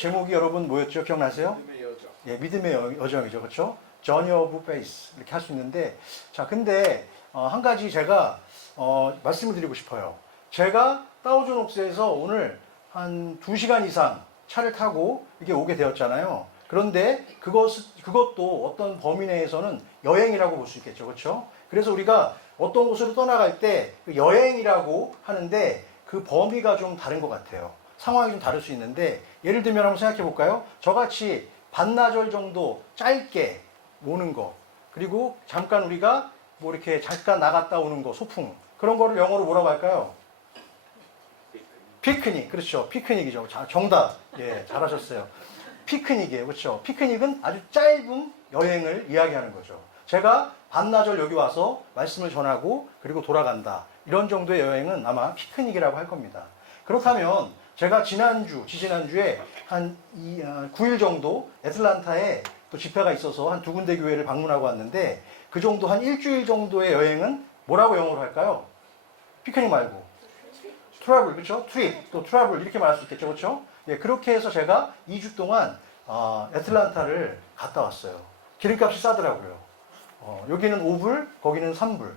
제목이 여러분 뭐였죠? 기억나세요? 믿음의 여정. 예, 믿음의 여정이죠. 그렇죠? Journey of Faith 이렇게 할 수 있는데, 자, 근데 한 가지 제가 말씀을 드리고 싶어요. 제가 다우존옥스에서 오늘 한 2시간 이상 차를 타고 이게 오게 되었잖아요. 그런데 그것도 어떤 범위 내에서는 여행이라고 볼 수 있겠죠. 그렇죠? 그래서 우리가 어떤 곳으로 떠나갈 때 그 여행이라고 하는데 그 범위가 좀 다른 것 같아요. 상황이 좀 다를 수 있는데, 예를 들면 한번 생각해 볼까요? 저같이 반나절 정도 짧게 오는 거, 그리고 잠깐 우리가 뭐 이렇게 잠깐 나갔다 오는 거, 소풍, 그런 거를 영어로 뭐라고 할까요? 피크닉. 그렇죠. 피크닉이죠. 자, 정답. 예, 잘하셨어요. 피크닉이에요. 그렇죠. 피크닉은 아주 짧은 여행을 이야기하는 거죠. 제가 반나절 여기 와서 말씀을 전하고 그리고 돌아간다. 이런 정도의 여행은 아마 피크닉이라고 할 겁니다. 그렇다면 제가 지지난주에 한 9일 정도 애틀란타에 또 집회가 있어서 한 2군데 교회를 방문하고 왔는데, 그 정도 한 일주일 정도의 여행은 뭐라고 영어로 할까요? 피크닉 말고 트래블, 그렇죠? 트립, 또 트래블 이렇게 말할 수 있겠죠, 그렇죠? 예, 그렇게 해서 제가 2주 동안 애틀란타를 갔다 왔어요. 기름값이 싸더라고요. 여기는 5불, 거기는 3불.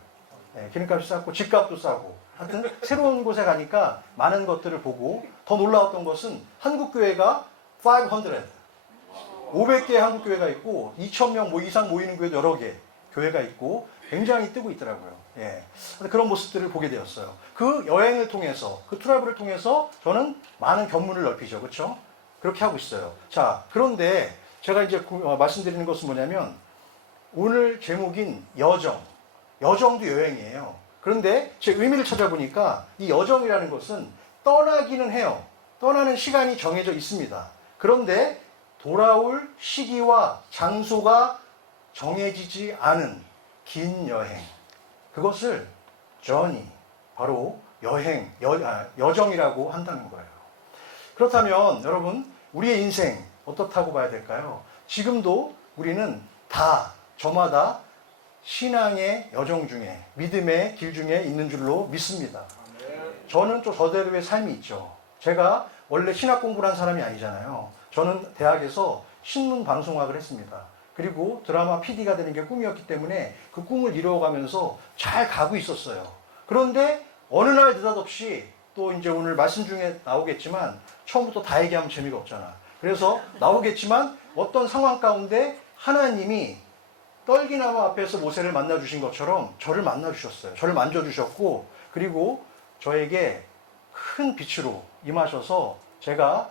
예, 기름값이 싸고 집값도 싸고. 하여튼 새로운 곳에 가니까 많은 것들을 보고, 더 놀라웠던 것은 한국 교회가 500개의 한국 교회가 있고 2,000명 뭐 이상 모이는 교회도 여러 개 교회가 있고 굉장히 뜨고 있더라고요. 예. 그런 모습들을 보게 되었어요. 그 여행을 통해서, 그 트래블을 통해서 저는 많은 견문을 넓히죠. 그렇죠? 그렇게 하고 있어요. 자, 그런데 제가 이제 말씀드리는 것은 뭐냐면, 오늘 제목인 여정. 여정도 여행이에요. 그런데 제 의미를 찾아보니까 이 여정이라는 것은 떠나기는 해요. 떠나는 시간이 정해져 있습니다. 그런데 돌아올 시기와 장소가 정해지지 않은 긴 여행. 그것을 journey, 바로 여정이라고 한다는 거예요. 그렇다면 여러분, 우리의 인생 어떻다고 봐야 될까요? 지금도 우리는 저마다 신앙의 여정 중에, 믿음의 길 중에 있는 줄로 믿습니다. 저는 또 저대로의 삶이 있죠. 제가 원래 신학 공부를 한 사람이 아니잖아요. 저는 대학에서 신문 방송학을 했습니다. 그리고 드라마 PD가 되는 게 꿈이었기 때문에 그 꿈을 이루어가면서 잘 가고 있었어요. 그런데 어느 날 느닷없이, 또 이제 오늘 말씀 중에 나오겠지만 처음부터 다 얘기하면 재미가 없잖아. 그래서 나오겠지만 어떤 상황 가운데 하나님이 떨기나무 앞에서 모세를 만나주신 것처럼 저를 만나주셨어요. 저를 만져주셨고, 그리고 저에게 큰 빛으로 임하셔서 제가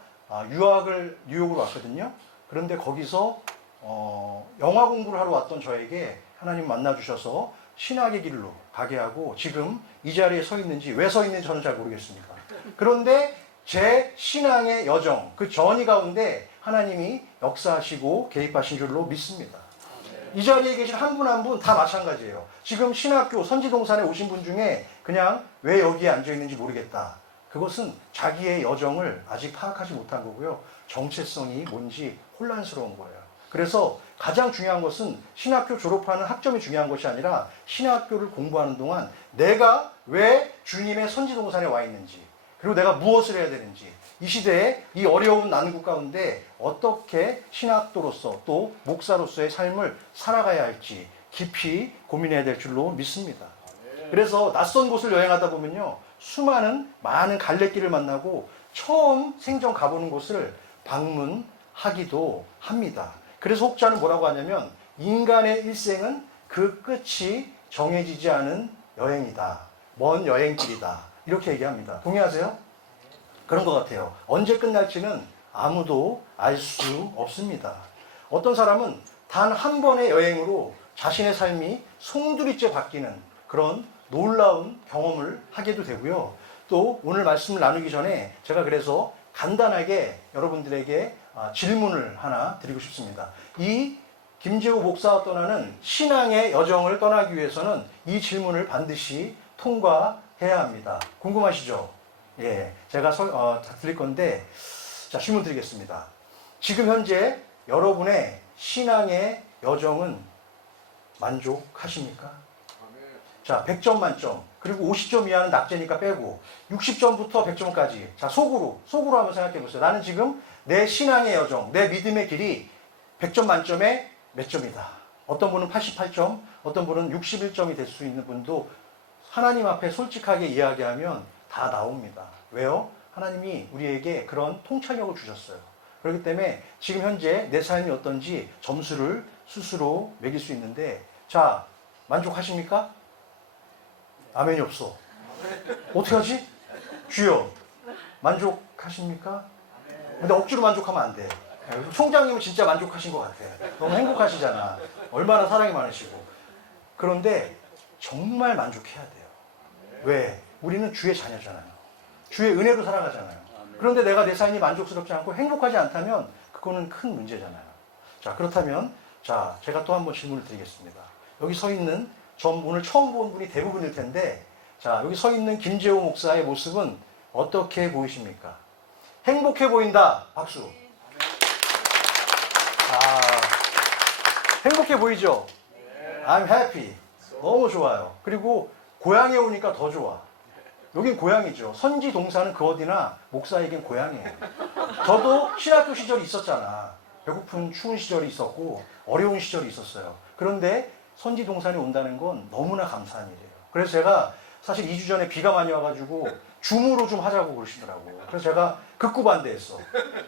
뉴욕으로 왔거든요. 그런데 거기서 영화 공부를 하러 왔던 저에게 하나님 만나주셔서 신학의 길로 가게 하고, 지금 이 자리에 서 있는지, 왜 서 있는지 저는 잘 모르겠습니다. 그런데 제 신앙의 여정, 그 전이 가운데 하나님이 역사하시고 개입하신 줄로 믿습니다. 이 자리에 계신 한 분 한 분 다 마찬가지예요. 지금 신학교 선지동산에 오신 분 중에 그냥 왜 여기에 앉아있는지 모르겠다. 그것은 자기의 여정을 아직 파악하지 못한 거고요. 정체성이 뭔지 혼란스러운 거예요. 그래서 가장 중요한 것은 신학교 졸업하는 학점이 중요한 것이 아니라, 신학교를 공부하는 동안 내가 왜 주님의 선지동산에 와 있는지, 그리고 내가 무엇을 해야 되는지, 이 시대에 이 어려운 난국 가운데 어떻게 신학도로서 또 목사로서의 삶을 살아가야 할지 깊이 고민해야 될 줄로 믿습니다. 그래서 낯선 곳을 여행하다 보면요, 많은 갈래길을 만나고 처음 생전 가보는 곳을 방문하기도 합니다. 그래서 혹자는 뭐라고 하냐면, 인간의 일생은 그 끝이 정해지지 않은 여행이다. 먼 여행길이다. 이렇게 얘기합니다. 동의하세요? 그런 것 같아요. 언제 끝날지는 아무도 알 수 없습니다. 어떤 사람은 단 한 번의 여행으로 자신의 삶이 송두리째 바뀌는 그런 놀라운 경험을 하게도 되고요. 또 오늘 말씀을 나누기 전에 제가 그래서 간단하게 여러분들에게 질문을 하나 드리고 싶습니다. 이 김재호 목사와 떠나는 신앙의 여정을 떠나기 위해서는 이 질문을 반드시 통과해야 합니다. 궁금하시죠? 예, 제가 드릴 건데, 자, 질문 드리겠습니다. 지금 현재 여러분의 신앙의 여정은 만족하십니까? 자, 100점 만점. 그리고 50점 이하는 낙제니까 빼고 60점부터 100점까지. 자, 속으로 한번 생각해 보세요. 나는 지금 내 신앙의 여정, 내 믿음의 길이 100점 만점에 몇 점이다. 어떤 분은 88점, 어떤 분은 61점이 될 수 있는 분도 하나님 앞에 솔직하게 이야기하면 다 나옵니다. 왜요? 하나님이 우리에게 그런 통찰력을 주셨어요. 그렇기 때문에 지금 현재 내 삶이 어떤지 점수를 스스로 매길 수 있는데, 자, 만족하십니까? 아멘이 없어. 어떻게 하지? 주여, 만족하십니까? 근데 억지로 만족하면 안 돼. 총장님은 진짜 만족하신 것 같아. 너무 행복하시잖아. 얼마나 사랑이 많으시고. 그런데 정말 만족해야 돼요. 왜? 우리는 주의 자녀잖아요. 주의 은혜로 살아가잖아요. 그런데 내가 내 삶이 만족스럽지 않고 행복하지 않다면 그거는 큰 문제잖아요. 자, 그렇다면 자, 제가 또 한번 질문을 드리겠습니다. 여기 서 있는 전 오늘 처음 본 분이 대부분일 텐데, 자, 여기 서 있는 김재호 목사의 모습은 어떻게 보이십니까? 행복해 보인다. 박수. 아, 행복해 보이죠? I'm happy. 너무 좋아요. 그리고 고향에 오니까 더 좋아. 여긴 고향이죠. 선지 동사는 그 어디나 목사에겐 고향이에요. 저도 신학교 시절이 있었잖아. 배고픈 추운 시절이 있었고 어려운 시절이 있었어요. 그런데 선지 동산에 온다는 건 너무나 감사한 일이에요. 그래서 제가 사실 2주 전에 비가 많이 와가지고 줌으로 좀 하자고 그러시더라고요. 그래서 제가 극구 반대했어.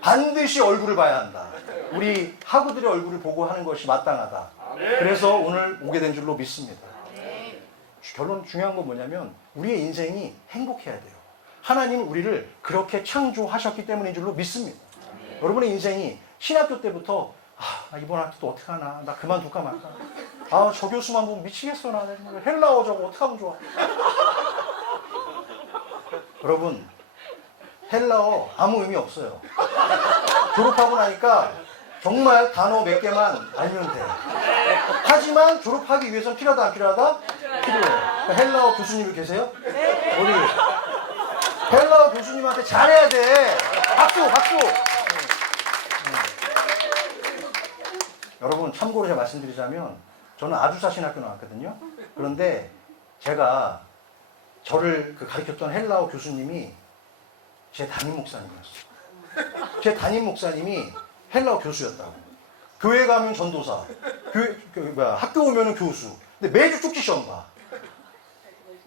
반드시 얼굴을 봐야 한다. 우리 학우들의 얼굴을 보고 하는 것이 마땅하다. 그래서 오늘 오게 된 줄로 믿습니다. 결론 중요한 건 뭐냐면 우리의 인생이 행복해야 돼요. 하나님은 우리를 그렇게 창조하셨기 때문인 줄로 믿습니다. 여러분의 인생이 신학교 때부터 나 이번 학기 또 어떻게 하나, 나 그만둘까 말까, 저 교수만 보면 미치겠어, 나 헬라어 저거 어떻게 하면 좋아. 여러분, 헬라어 아무 의미 없어요. 졸업하고 나니까 정말 단어 몇 개만 알면 돼. 하지만 졸업하기 위해서는 필요하다 안 필요하다? 필요해. 헬라어 교수님이 계세요? 우리 헬라어 교수님한테 잘해야 돼. 박수, 박수. 여러분, 참고로 제가 말씀드리자면 저는 아주사 신학교 나왔거든요. 그런데 제가 저를 가르쳤던 헬라어 교수님이 제 담임 목사님이었어요. 제 담임 목사님이 헬라어 교수였다고. 교회 가면 전도사, 학교 오면은 교수. 근데 매주 쪽지 시험 봐.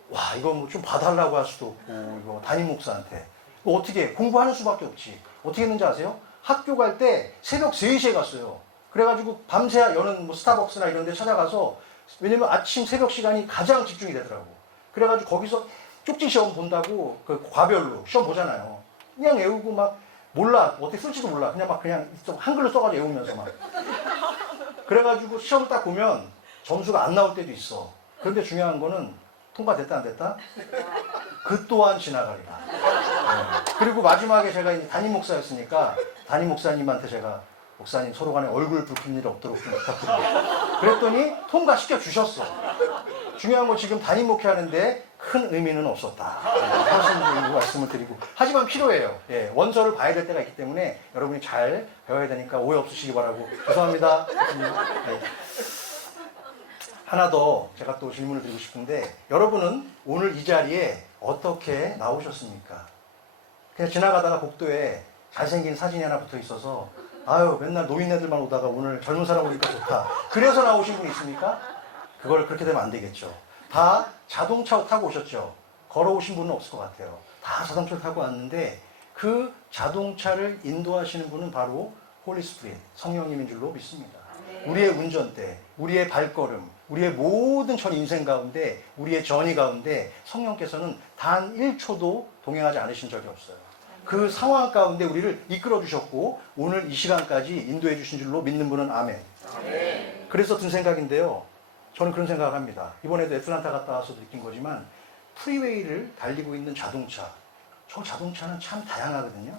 와, 이거 뭐 좀 봐달라고 할 수도 없고, 이거 담임 목사한테. 이거 어떻게 해? 공부하는 수밖에 없지. 어떻게 했는지 아세요? 학교 갈 때 새벽 3시에 갔어요. 그래가지고 밤새 여는 뭐 스타벅스나 이런 데 찾아가서, 왜냐면 아침 새벽 시간이 가장 집중이 되더라고. 그래가지고 거기서 쪽지 시험 본다고 그 과별로 시험 보잖아요. 그냥 외우고 막 몰라. 어떻게 쓸지도 몰라. 그냥 한글로 써가지고 외우면서 막. 그래가지고 시험 딱 보면 점수가 안 나올 때도 있어. 그런데 중요한 거는 통과됐다 안 됐다? 그 또한 지나가리라. 네. 그리고 마지막에 제가 이제 담임 목사였으니까 담임 목사님한테 제가 목사님 서로 간에 얼굴 붉힌 일 없도록 좀 부탁드립니다. 그랬더니 통과시켜 주셨어. 중요한 건 지금 담임 목회하는데 큰 의미는 없었다. 하시는 말씀을 드리고. 하지만 필요해요. 예, 원서를 봐야 될 때가 있기 때문에 여러분이 잘 배워야 되니까 오해 없으시기 바라고. 죄송합니다. 네. 하나 더 제가 또 질문을 드리고 싶은데, 여러분은 오늘 이 자리에 어떻게 나오셨습니까? 그냥 지나가다가 복도에 잘생긴 사진이 하나 붙어 있어서 아유 맨날 노인네들만 오다가 오늘 젊은 사람 오니까 좋다. 그래서 나오신 분 있습니까? 그걸 그렇게 되면 안 되겠죠. 다 자동차 타고 오셨죠. 걸어오신 분은 없을 것 같아요. 다 자동차를 타고 왔는데 그 자동차를 인도하시는 분은 바로 홀리 스피릿, 성령님인 줄로 믿습니다. 우리의 운전대, 우리의 발걸음, 우리의 모든 전 인생 가운데, 우리의 전이 가운데 성령께서는 단 1초도 동행하지 않으신 적이 없어요. 그 상황 가운데 우리를 이끌어 주셨고 오늘 이 시간까지 인도해 주신 줄로 믿는 분은 아멘. 그래서 든 생각인데요. 저는 그런 생각을 합니다. 이번에도 애틀란타 갔다 와서 느낀 거지만 프리웨이를 달리고 있는 자동차, 저 자동차는 참 다양하거든요.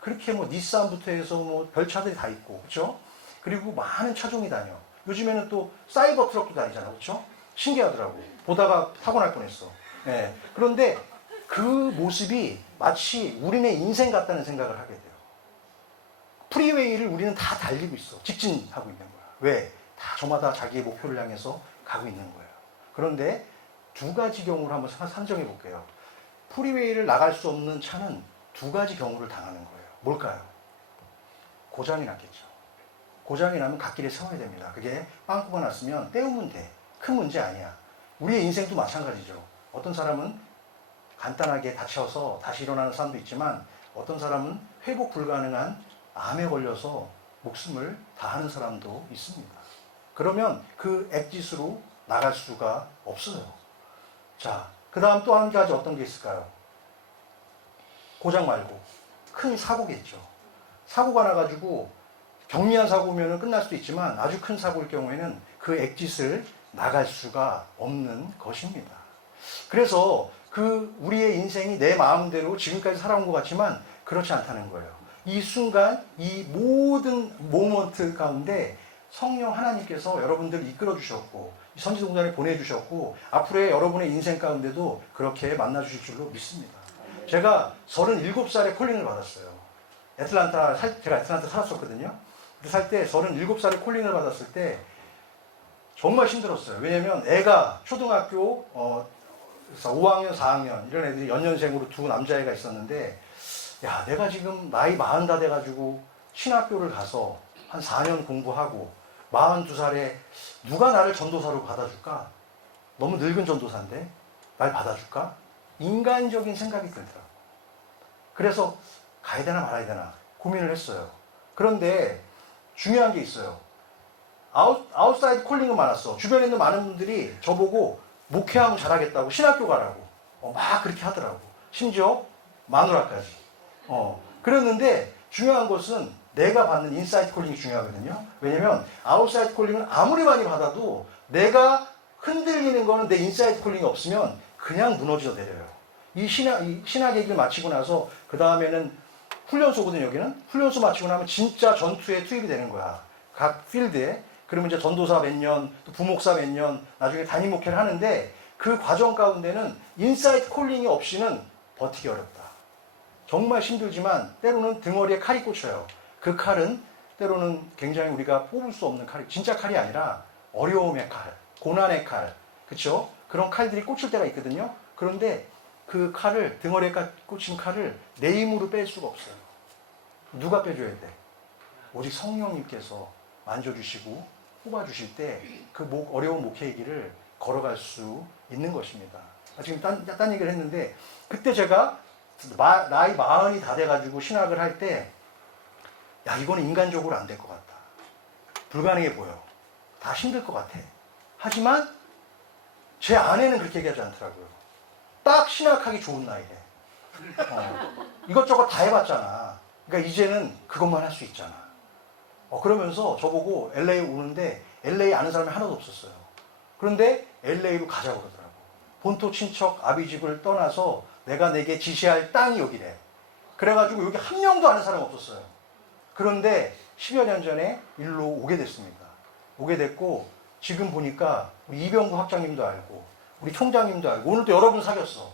그렇게 뭐 닛산부터 해서 뭐 별차들이 다 있고, 그렇죠? 그리고 많은 차종이 다녀. 요즘에는 또 사이버 트럭도 다니잖아, 그렇죠? 신기하더라고. 보다가 타고 날 뻔했어. 네. 그런데 그 모습이 마치 우리네 인생 같다는 생각을 하게 돼요. 프리웨이를 우리는 다 달리고 있어. 직진하고 있는 거야. 왜? 다 저마다 자기의 목표를 향해서 가고 있는 거예요. 그런데 두 가지 경우를 한번 산정해 볼게요. 프리웨이를 나갈 수 없는 차는 두 가지 경우를 당하는 거예요. 뭘까요? 고장이 났겠죠. 고장이 나면 갓길에 세워야 됩니다. 그게 빵꾸가 났으면 떼우면 돼. 큰 문제 아니야. 우리의 인생도 마찬가지죠. 어떤 사람은 간단하게 다쳐서 다시 일어나는 사람도 있지만 어떤 사람은 회복 불가능한 암에 걸려서 목숨을 다하는 사람도 있습니다. 그러면 그 엑짓으로 나갈 수가 없어요. 자, 그 다음 또 한 가지 어떤 게 있을까요? 고장 말고 큰 사고겠죠. 사고가 나가지고 경미한 사고면 끝날 수도 있지만 아주 큰 사고일 경우에는 그 엑짓을 나갈 수가 없는 것입니다. 그래서 그 우리의 인생이 내 마음대로 지금까지 살아온 것 같지만 그렇지 않다는 거예요. 이 순간, 이 모든 모먼트 가운데 성령 하나님께서 여러분들을 이끌어 주셨고 선지동산에 보내주셨고 앞으로의 여러분의 인생 가운데도 그렇게 만나주실 줄로 믿습니다. 제가 37살에 콜링을 받았어요. 제가 애틀란타 살았었거든요. 살 때 37살에 콜링을 받았을 때 정말 힘들었어요. 왜냐면 애가 초등학교 5학년, 4학년 이런 애들이 연년생으로 두 남자애가 있었는데 야, 내가 지금 나이 40다 돼가지고 신학교를 가서 한 4년 공부하고 42살에 누가 나를 전도사로 받아줄까? 너무 늙은 전도사인데 날 받아줄까? 인간적인 생각이 들더라고. 그래서 가야 되나 말아야 되나 고민을 했어요. 그런데 중요한 게 있어요. 아웃사이드 콜링은 많았어. 주변에 있는 많은 분들이 저보고 목회하면 잘하겠다고 신학교 가라고 막 그렇게 하더라고. 심지어 마누라까지. 그랬는데 중요한 것은 내가 받는 인사이드 콜링이 중요하거든요. 왜냐면 아웃사이드 콜링은 아무리 많이 받아도 내가 흔들리는 거는 내 인사이드 콜링이 없으면 그냥 무너져 내려요. 이 신학 얘기를 마치고 나서 그 다음에는 훈련소거든요. 여기는 훈련소 마치고 나면 진짜 전투에 투입이 되는 거야. 각 필드에. 그러면 이제 전도사 몇 년, 또 부목사 몇 년, 나중에 담임 목회를 하는데 그 과정 가운데는 인사이드 콜링이 없이는 버티기 어렵다. 정말 힘들지만 때로는 등어리에 칼이 꽂혀요. 그 칼은 때로는 굉장히 우리가 뽑을 수 없는 칼이 진짜 칼이 아니라 어려움의 칼, 고난의 칼, 그렇죠? 그런 칼들이 꽂힐 때가 있거든요. 그런데 그 칼을 등어리에 꽂힌 칼을 내 힘으로 뺄 수가 없어요. 누가 빼줘야 돼? 오직 성령님께서 만져주시고 뽑아주실 때 그 어려운 목회의 길을 걸어갈 수 있는 것입니다. 지금 딴 얘기를 했는데 그때 제가 나이 40이 다 돼가지고 신학을 할 때 야, 이거는 인간적으로 안 될 것 같다. 불가능해 보여. 다 힘들 것 같아. 하지만 제 아내는 그렇게 얘기하지 않더라고요. 딱 신학하기 좋은 나이래. 이것저것 다 해봤잖아. 그러니까 이제는 그것만 할 수 있잖아. 그러면서 저보고 LA 오는데 LA 아는 사람이 하나도 없었어요. 그런데 LA로 가자고 그러더라고. 본토 친척 아비집을 떠나서 내게 지시할 땅이 여기래. 그래가지고 여기 한 명도 아는 사람 없었어요. 그런데 10여 년 전에 일로 오게 됐습니다. 오게 됐고 지금 보니까 우리 이병구 학장님도 알고 우리 총장님도 알고 오늘도 여러분 사귀었어.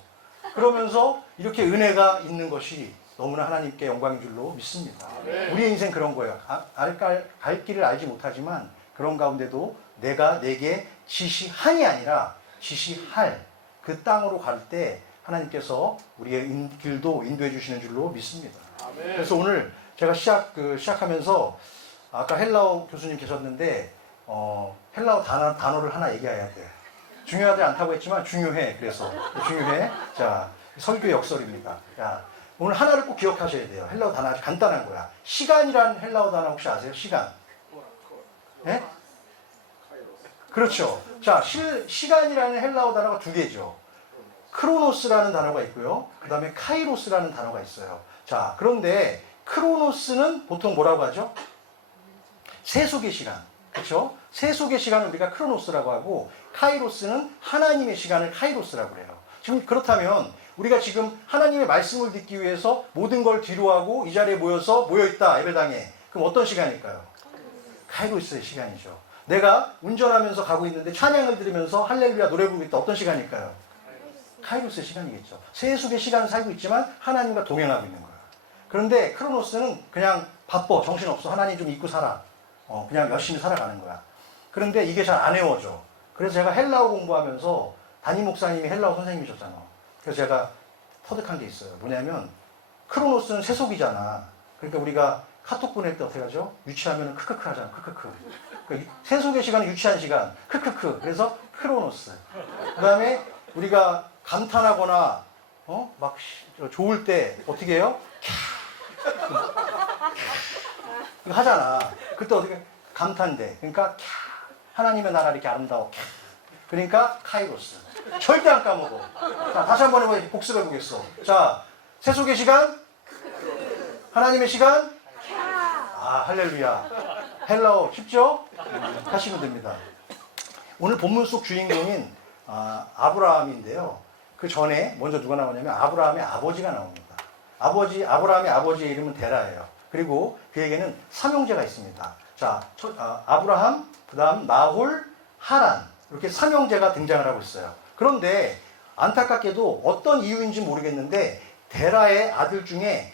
그러면서 이렇게 은혜가 있는 것이 너무나 하나님께 영광인 줄로 믿습니다. 우리의 인생 그런 거예요. 갈 길을 알지 못하지만 그런 가운데도 내가 내게 지시한이 아니라 지시할 그 땅으로 갈 때 하나님께서 우리의 길도 인도해 주시는 줄로 믿습니다. 그래서 오늘 제가 시작하면서 아까 헬라어 교수님 계셨는데 헬라어 단어를 하나 얘기해야 돼. 중요하지 않다고 했지만 중요해. 그래서 중요해. 자, 설교 역설입니다. 자, 오늘 하나를 꼭 기억하셔야 돼요. 헬라어 단어 아주 간단한 거야. 시간이라는 헬라어 단어 혹시 아세요? 시간. 네? 그렇죠. 자, 시간이라는 헬라어 단어가 두 개죠. 크로노스라는 단어가 있고요. 그 다음에 카이로스라는 단어가 있어요. 자, 그런데 크로노스는 보통 뭐라고 하죠? 세속의 시간. 그렇죠? 세속의 시간을 우리가 크로노스라고 하고 카이로스는 하나님의 시간을 카이로스라고 그래요. 지금 그렇다면 우리가 지금 하나님의 말씀을 듣기 위해서 모든 걸 뒤로하고 이 자리에 모여있다 예배당에. 그럼 어떤 시간일까요? 카이로스의 시간이죠. 내가 운전하면서 가고 있는데 찬양을 들으면서 할렐루야 노래 부르고 있다. 어떤 시간일까요? 카이로스의 시간이겠죠. 세속의 시간을 살고 있지만 하나님과 동행하고 있는 거예요. 그런데 크로노스는 그냥 바빠, 정신없어. 하나님 좀 잊고 살아. 그냥 열심히 살아가는 거야. 그런데 이게 잘 안 외워져. 그래서 제가 헬라어 공부하면서 담임 목사님이 헬라어 선생님이셨잖아. 그래서 제가 터득한 게 있어요. 뭐냐면 크로노스는 세속이잖아. 그러니까 우리가 카톡 보낼 때 어떻게 하죠? 유치하면 크크크 하잖아. 크크크. 그러니까 세속의 시간은 유치한 시간. 크크크. 그래서 크로노스. 그 다음에 우리가 감탄하거나 막 좋을 때 어떻게 해요? 이거 하잖아. 그때 어떻게 감탄대. 그러니까 하나님의 나라 이렇게 아름다워. 그러니까 카이로스. 절대 안 까먹어. 자, 다시 한번 해보겠습니다. 복습해 보겠어. 자, 세속의 시간, 하나님의 시간. 아, 할렐루야. 헬라어 쉽죠? 하시면 됩니다. 오늘 본문 속 주인공인 아브라함인데요. 그 전에 먼저 누가 나오냐면 아브라함의 아버지가 나옵니다. 아브라함의 아버지의 이름은 데라예요. 그리고 그에게는 삼형제가 있습니다. 자, 아브라함, 그 다음 나홀, 하란. 이렇게 삼형제가 등장을 하고 있어요. 그런데 안타깝게도 어떤 이유인지 모르겠는데 데라의 아들 중에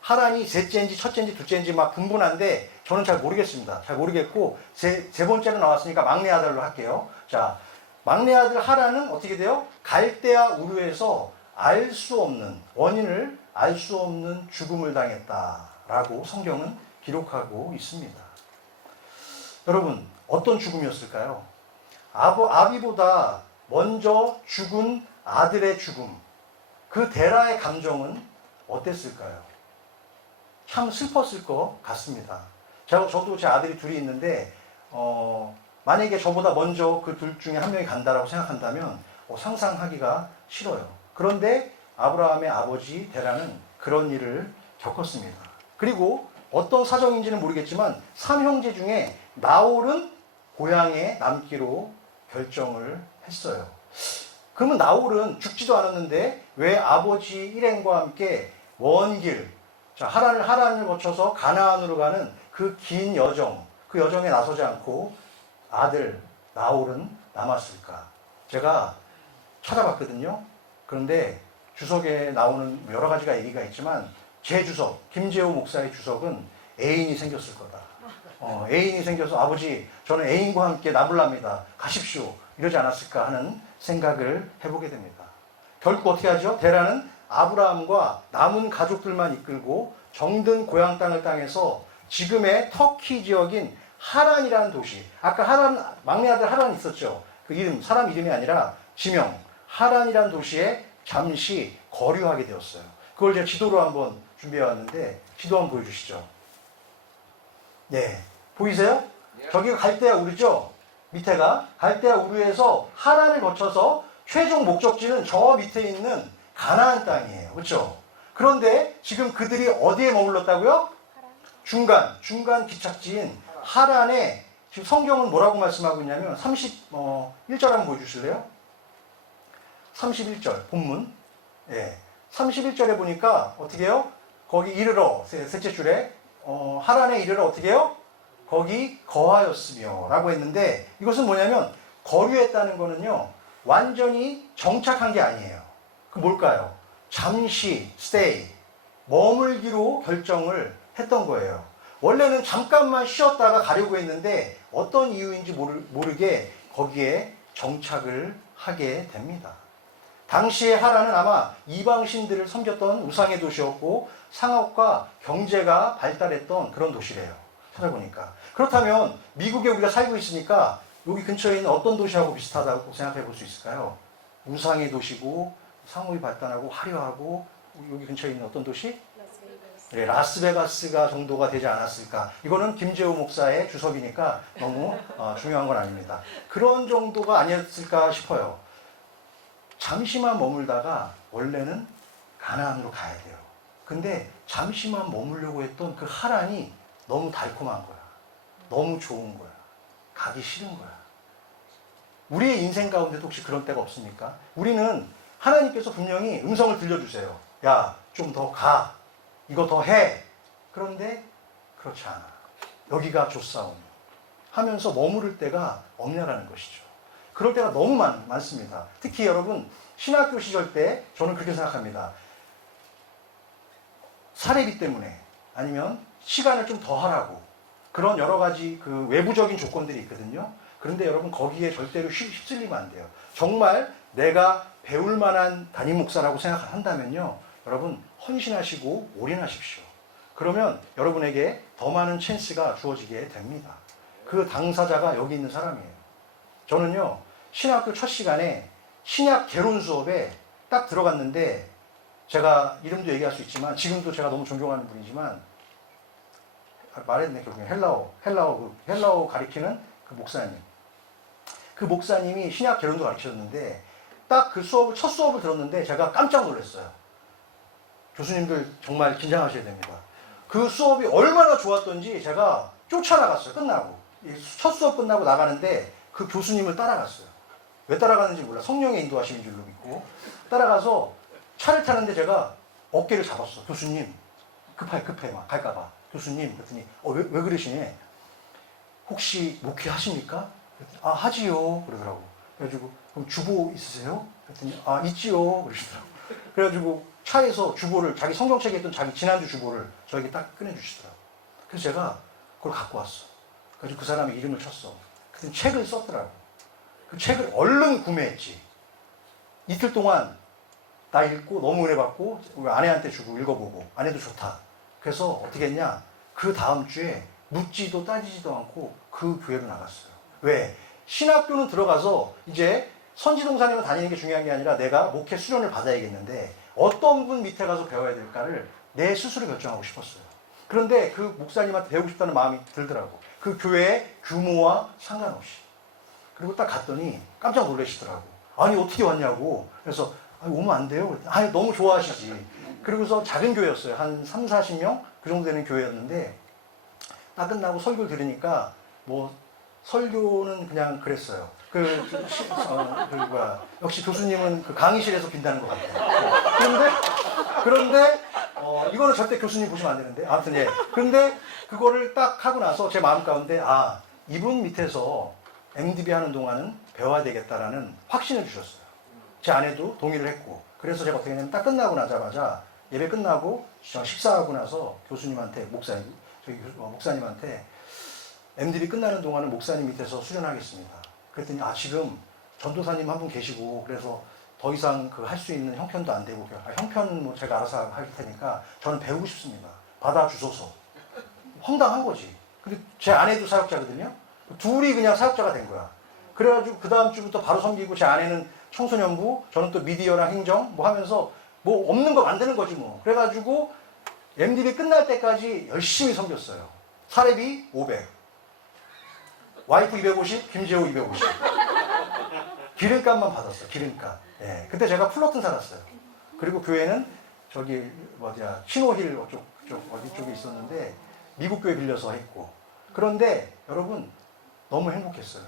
하란이 셋째인지 첫째인지 둘째인지 막 분분한데 저는 잘 모르겠습니다. 잘 모르겠고 세 번째로 나왔으니까 막내 아들로 할게요. 자, 막내 아들 하란은 어떻게 돼요? 갈대아 우르에서 원인을 알 수 없는 죽음을 당했다라고 성경은 기록하고 있습니다. 여러분, 어떤 죽음이었을까요? 아비보다 먼저 죽은 아들의 죽음, 그 데라의 감정은 어땠을까요? 참 슬펐을 것 같습니다. 저도 제 아들이 둘이 있는데 만약에 저보다 먼저 그 둘 중에 한 명이 간다라고 생각한다면 상상하기가 싫어요. 그런데 아브라함의 아버지 데라는 그런 일을 겪었습니다. 그리고 어떤 사정인지는 모르겠지만 삼형제 중에 나홀은 고향에 남기로 결정을 했어요. 그러면 나홀은 죽지도 않았는데 왜 아버지 일행과 함께 먼 길, 자, 하란을 거쳐서 가나안으로 가는 그 긴 여정, 그 여정에 나서지 않고 아들 나홀은 남았을까? 제가 찾아봤거든요. 그런데 주석에 나오는 여러 가지가 얘기가 있지만 제 주석, 김재호 목사의 주석은 애인이 생겼을 거다. 애인이 생겨서 아버지 저는 애인과 함께 나불랍니다. 가십시오. 이러지 않았을까 하는 생각을 해보게 됩니다. 결국 어떻게 하죠? 데라는 아브라함과 남은 가족들만 이끌고 정든 고향 땅을 땅에서 지금의 터키 지역인 하란이라는 도시, 아까 막내 아들 하란 있었죠? 그 이름, 사람 이름이 아니라 지명, 하란이라는 도시에 잠시 거류하게 되었어요. 그걸 제가 지도로 한번 준비해 왔는데 지도 한번 보여주시죠. 네, 보이세요? 저기가 갈대아 우르죠? 밑에가 갈대아 우르에서 하란을 거쳐서 최종 목적지는 저 밑에 있는 가나안 땅이에요. 그렇죠? 그런데 지금 그들이 어디에 머물렀다고요? 중간 기착지인 하란에 지금 성경은 뭐라고 말씀하고 있냐면 31절 한번 보여주실래요? 31절 본문. 예. 31절에 보니까 어떻게 해요? 거기 이르러 셋째 줄에 하란에 이르러 어떻게 해요? 거기 거하였으며 라고 했는데 이것은 뭐냐면 거류했다는 거는요 완전히 정착한 게 아니에요. 그 뭘까요? 잠시 stay 머물기로 결정을 했던 거예요. 원래는 잠깐만 쉬었다가 가려고 했는데 어떤 이유인지 모르게 거기에 정착을 하게 됩니다. 당시에 하란은 아마 이방신들을 섬겼던 우상의 도시였고 상업과 경제가 발달했던 그런 도시래요. 찾아보니까. 그렇다면 미국에 우리가 살고 있으니까 여기 근처에 있는 어떤 도시하고 비슷하다고 생각해 볼 수 있을까요? 우상의 도시고 상업이 발달하고 화려하고 여기 근처에 있는 어떤 도시? 네, 라스베가스가 정도가 되지 않았을까. 이거는 김재호 목사의 주석이니까 너무 중요한 건 아닙니다. 그런 정도가 아니었을까 싶어요. 잠시만 머물다가 원래는 가나안으로 가야 돼요. 근데 잠시만 머물려고 했던 그 하란이 너무 달콤한 거야. 너무 좋은 거야. 가기 싫은 거야. 우리의 인생 가운데도 혹시 그런 때가 없습니까? 우리는 하나님께서 분명히 음성을 들려주세요. 야, 좀 더 가. 이거 더 해. 그런데 그렇지 않아. 여기가 좋사오니 하면서 머무를 때가 없냐라는 것이죠. 그럴 때가 너무 많습니다. 특히 여러분 신학교 시절 때 저는 그렇게 생각합니다. 사례비 때문에 아니면 시간을 좀 더 하라고 그런 여러 가지 그 외부적인 조건들이 있거든요. 그런데 여러분 거기에 절대로 휩쓸리면 안 돼요. 정말 내가 배울 만한 담임 목사라고 생각한다면요. 여러분 헌신하시고 올인하십시오. 그러면 여러분에게 더 많은 찬스가 주어지게 됩니다. 그 당사자가 여기 있는 사람이에요. 저는요, 신학교 첫 시간에 신약 개론 수업에 딱 들어갔는데, 제가 이름도 얘기할 수 있지만, 지금도 제가 너무 존경하는 분이지만, 말했네, 결국엔. 헬라어 가리키는 그 목사님. 그 목사님이 신약 개론도 가르치셨는데, 딱 그 수업을, 첫 수업을 들었는데, 제가 깜짝 놀랐어요. 교수님들 정말 긴장하셔야 됩니다. 그 수업이 얼마나 좋았던지 제가 쫓아나갔어요. 끝나고. 첫 수업 끝나고 나가는데 그 교수님을 따라갔어요. 왜 따라가는지 몰라. 성령의 인도하심인 줄로 믿고. 따라가서 차를 타는데 제가 어깨를 잡았어. 교수님, 급해, 막 갈까봐. 교수님, 그랬더니, 왜 그러시니? 혹시 목회하십니까? 그랬더니, 아, 하지요. 그러더라고. 그래가지고, 그럼 주보 있으세요? 그랬더니, 아, 있지요. 그러시더라고. 그래가지고 차에서 주보를, 자기 성경책에 있던 자기 지난주 주보를 저에게 딱 꺼내주시더라고. 그래서 제가 그걸 갖고 왔어. 그래서 그 사람의 이름을 쳤어. 그때 책을 썼더라고. 그 책을 얼른 구매했지. 이틀 동안 나 읽고 너무 은혜 받고 우리 아내한테 주고 읽어보고 아내도 좋다. 그래서 어떻게 했냐. 그 다음 주에 묻지도 따지지도 않고 그 교회로 나갔어요. 왜? 신학교는 들어가서 이제 선지동사님을 다니는 게 중요한 게 아니라 내가 목회 수련을 받아야겠는데 어떤 분 밑에 가서 배워야 될까를 내 스스로 결정하고 싶었어요. 그런데 그 목사님한테 배우고 싶다는 마음이 들더라고. 그 교회의 규모와 상관없이. 그리고 딱 갔더니 깜짝 놀라시더라고. 아니 어떻게 왔냐고. 그래서 아니, 오면 안 돼요? 아니 너무 좋아하시지. 그리고서 작은 교회였어요. 한 3, 40명? 그 정도 되는 교회였는데 딱 끝나고 설교를 들으니까 뭐 설교는 그냥 그랬어요. 역시 교수님은 그 강의실에서 빈다는 것 같아요. 그런데 이거는 절대 교수님 보시면 안 되는데. 아무튼 예. 근데 그거를 딱 하고 나서 제 마음 가운데 아, 이분 밑에서 MDB 하는 동안은 배워야 되겠다라는 확신을 주셨어요. 제 아내도 동의를 했고. 그래서 제가 어떻게 했냐면 딱 끝나고 나자마자 예배 끝나고 식사하고 나서 교수님한테 목사님한테 MDB 끝나는 동안은 목사님 밑에서 수련하겠습니다. 그랬더니 아 지금 전도사님 한 분 계시고 그래서 더 이상 그 할 수 있는 형편도 안 되고 형편 뭐 제가 알아서 할 테니까 저는 배우고 싶습니다. 받아주소서. 황당한 거지. 근데 제 아내도 사역자거든요. 둘이 그냥 사역자가 된 거야. 그래가지고 그 다음 주부터 바로 섬기고 제 아내는 청소년부, 저는 또 미디어랑 행정 뭐 하면서 뭐 없는 거 만드는 거지 뭐. 그래가지고 MDB 끝날 때까지 열심히 섬겼어요. 사례비 500. 와이프 250, 김재호 250. 기름값만 받았어, 기름값. 예. 그때 제가 플러튼 살았어요. 그리고 교회는 저기, 신호힐 어디 쪽에 있었는데, 미국 교회 빌려서 했고. 그런데 여러분, 너무 행복했어요.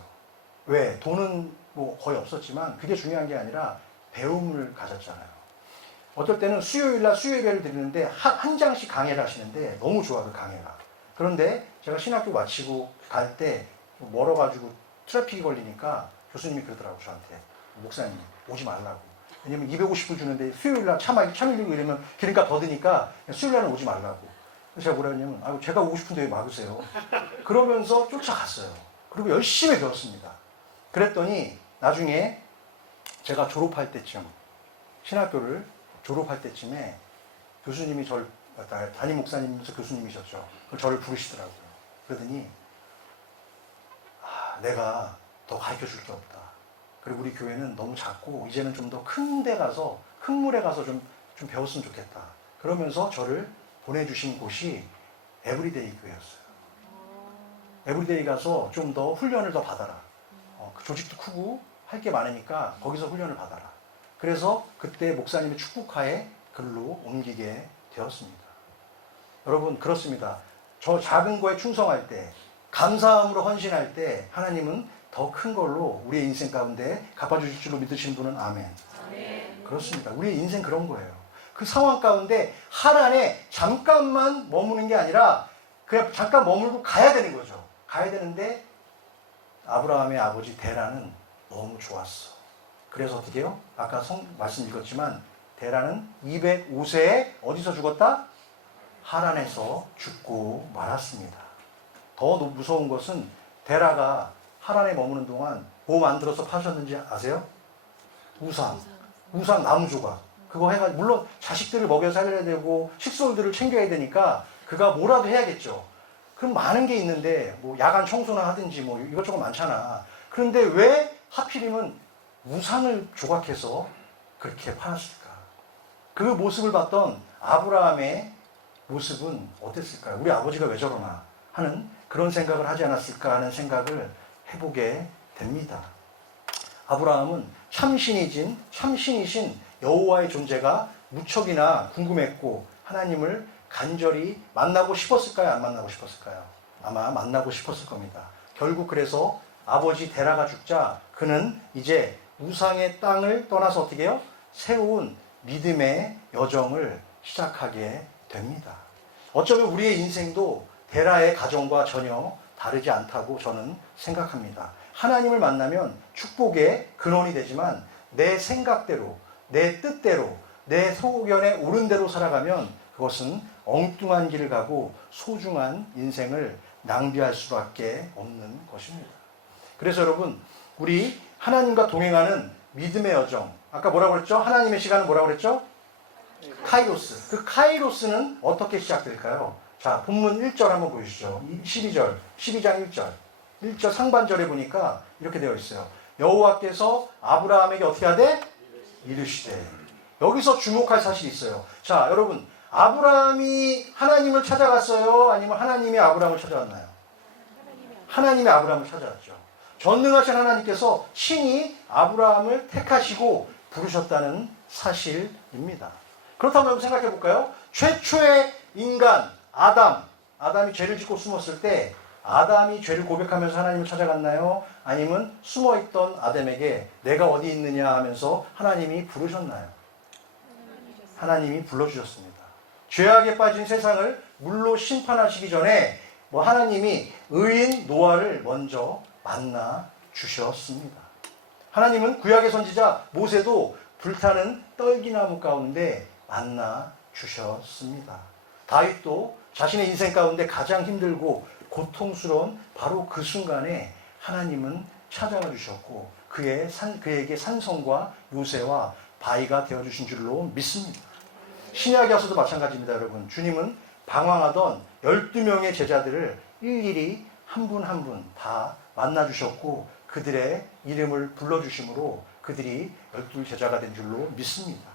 왜? 돈은 뭐 거의 없었지만, 그게 중요한 게 아니라 배움을 가졌잖아요. 어떨 때는 수요일날 수요예배를 드리는데, 한 장씩 강의를 하시는데, 너무 좋아, 그 강의가. 그런데 제가 신학교 마치고 갈 때, 멀어가지고 트래픽이 걸리니까 교수님이 그러더라고 저한테 목사님 오지 말라고. 왜냐면 250불 주는데 수요일날 차 밀리고 이러면 기름값 더 드니까 수요일날은 오지 말라고. 그래서 제가 뭐라 했냐면 아, 제가 오고 싶은데 왜 막으세요. 그러면서 쫓아갔어요. 그리고 열심히 배웠습니다. 그랬더니 나중에 제가 졸업할 때쯤 신학교를 졸업할 때쯤에 교수님이 담임 목사님이면서 교수님이셨죠. 저를 부르시더라고요. 그러더니 내가 더 가르쳐 줄 게 없다. 그리고 우리 교회는 너무 작고 이제는 좀 더 큰 데 가서 큰 물에 가서 좀 배웠으면 좋겠다. 그러면서 저를 보내주신 곳이 에브리데이 교회였어요. 에브리데이 가서 좀 더 훈련을 더 받아라. 그 조직도 크고 할 게 많으니까 거기서 훈련을 받아라. 그래서 그때 목사님의 축복하에 글로 옮기게 되었습니다. 여러분 그렇습니다. 저 작은 거에 충성할 때 감사함으로 헌신할 때 하나님은 더 큰 걸로 우리의 인생 가운데 갚아주실 줄로 믿으시는 분은 아멘. 아멘. 그렇습니다. 우리의 인생 그런 거예요. 그 상황 가운데 하란에 잠깐만 머무는 게 아니라 그냥 잠깐 머물고 가야 되는 거죠. 가야 되는데 아브라함의 아버지 데라는 너무 좋았어. 그래서 어떻게 해요? 아까 말씀 읽었지만 데라는 205세에 어디서 죽었다? 하란에서 죽고 말았습니다. 더 무서운 것은 데라가 하란에 머무는 동안 뭐 만들어서 파셨는지 아세요? 우상 나무 조각. 그거 해가지고 물론 자식들을 먹여 살려야 되고 식솔들을 챙겨야 되니까 그가 뭐라도 해야겠죠. 그럼 많은 게 있는데 뭐 야간 청소나 하든지 뭐 이것저것 많잖아. 그런데 왜 하필이면 우상을 조각해서 그렇게 팔았을까? 그 모습을 봤던 아브라함의 모습은 어땠을까요? 우리 아버지가 왜 저러나 하는 그런 생각을 하지 않았을까 하는 생각을 해보게 됩니다. 아브라함은 참신이신 여호와의 존재가 무척이나 궁금했고 하나님을 간절히 만나고 싶었을까요? 안 만나고 싶었을까요? 아마 만나고 싶었을 겁니다. 결국 그래서 아버지 데라가 죽자 그는 이제 우상의 땅을 떠나서 어떻게 해요? 새로운 믿음의 여정을 시작하게 됩니다. 어쩌면 우리의 인생도 데라의 가정과 전혀 다르지 않다고 저는 생각합니다. 하나님을 만나면 축복의 근원이 되지만 내 생각대로, 내 뜻대로, 내 소견에 옳은 대로 살아가면 그것은 엉뚱한 길을 가고 소중한 인생을 낭비할 수밖에 없는 것입니다. 그래서 여러분, 우리 하나님과 동행하는 믿음의 여정, 아까 뭐라고 그랬죠? 하나님의 시간은 뭐라고 그랬죠? 카이로스. 그 카이로스는 어떻게 시작될까요? 자, 본문 1절 한번 보시죠. 12절, 12장 1절. 1절 상반절에 보니까 이렇게 되어 있어요. 여호와께서 아브라함에게 어떻게 하되? 이르시되. 여기서 주목할 사실이 있어요. 자, 여러분, 아브라함이 하나님을 찾아갔어요? 아니면 하나님이 아브라함을 찾아왔나요? 하나님이 아브라함을 찾아왔죠. 전능하신 하나님께서 친히 아브라함을 택하시고 부르셨다는 사실입니다. 그렇다면 한번 생각해 볼까요? 최초의 인간 아담이 죄를 짓고 숨었을 때 아담이 죄를 고백하면서 하나님을 찾아갔나요? 아니면 숨어있던 아담에게 내가 어디 있느냐 하면서 하나님이 부르셨나요? 하나님이 불러주셨습니다. 죄악에 빠진 세상을 물로 심판하시기 전에 하나님이 의인 노아를 먼저 만나 주셨습니다. 하나님은 구약의 선지자 모세도 불타는 떨기나무 가운데 만나 주셨습니다. 다윗도 자신의 인생 가운데 가장 힘들고 고통스러운 바로 그 순간에 하나님은 찾아와 주셨고 그에게 산성과 요새와 바위가 되어주신 줄로 믿습니다. 신약에 와서도 마찬가지입니다. 여러분, 주님은 방황하던 12명의 제자들을 일일이 한 분 한 분 다 만나주셨고 그들의 이름을 불러주심으로 그들이 12제자가 된 줄로 믿습니다.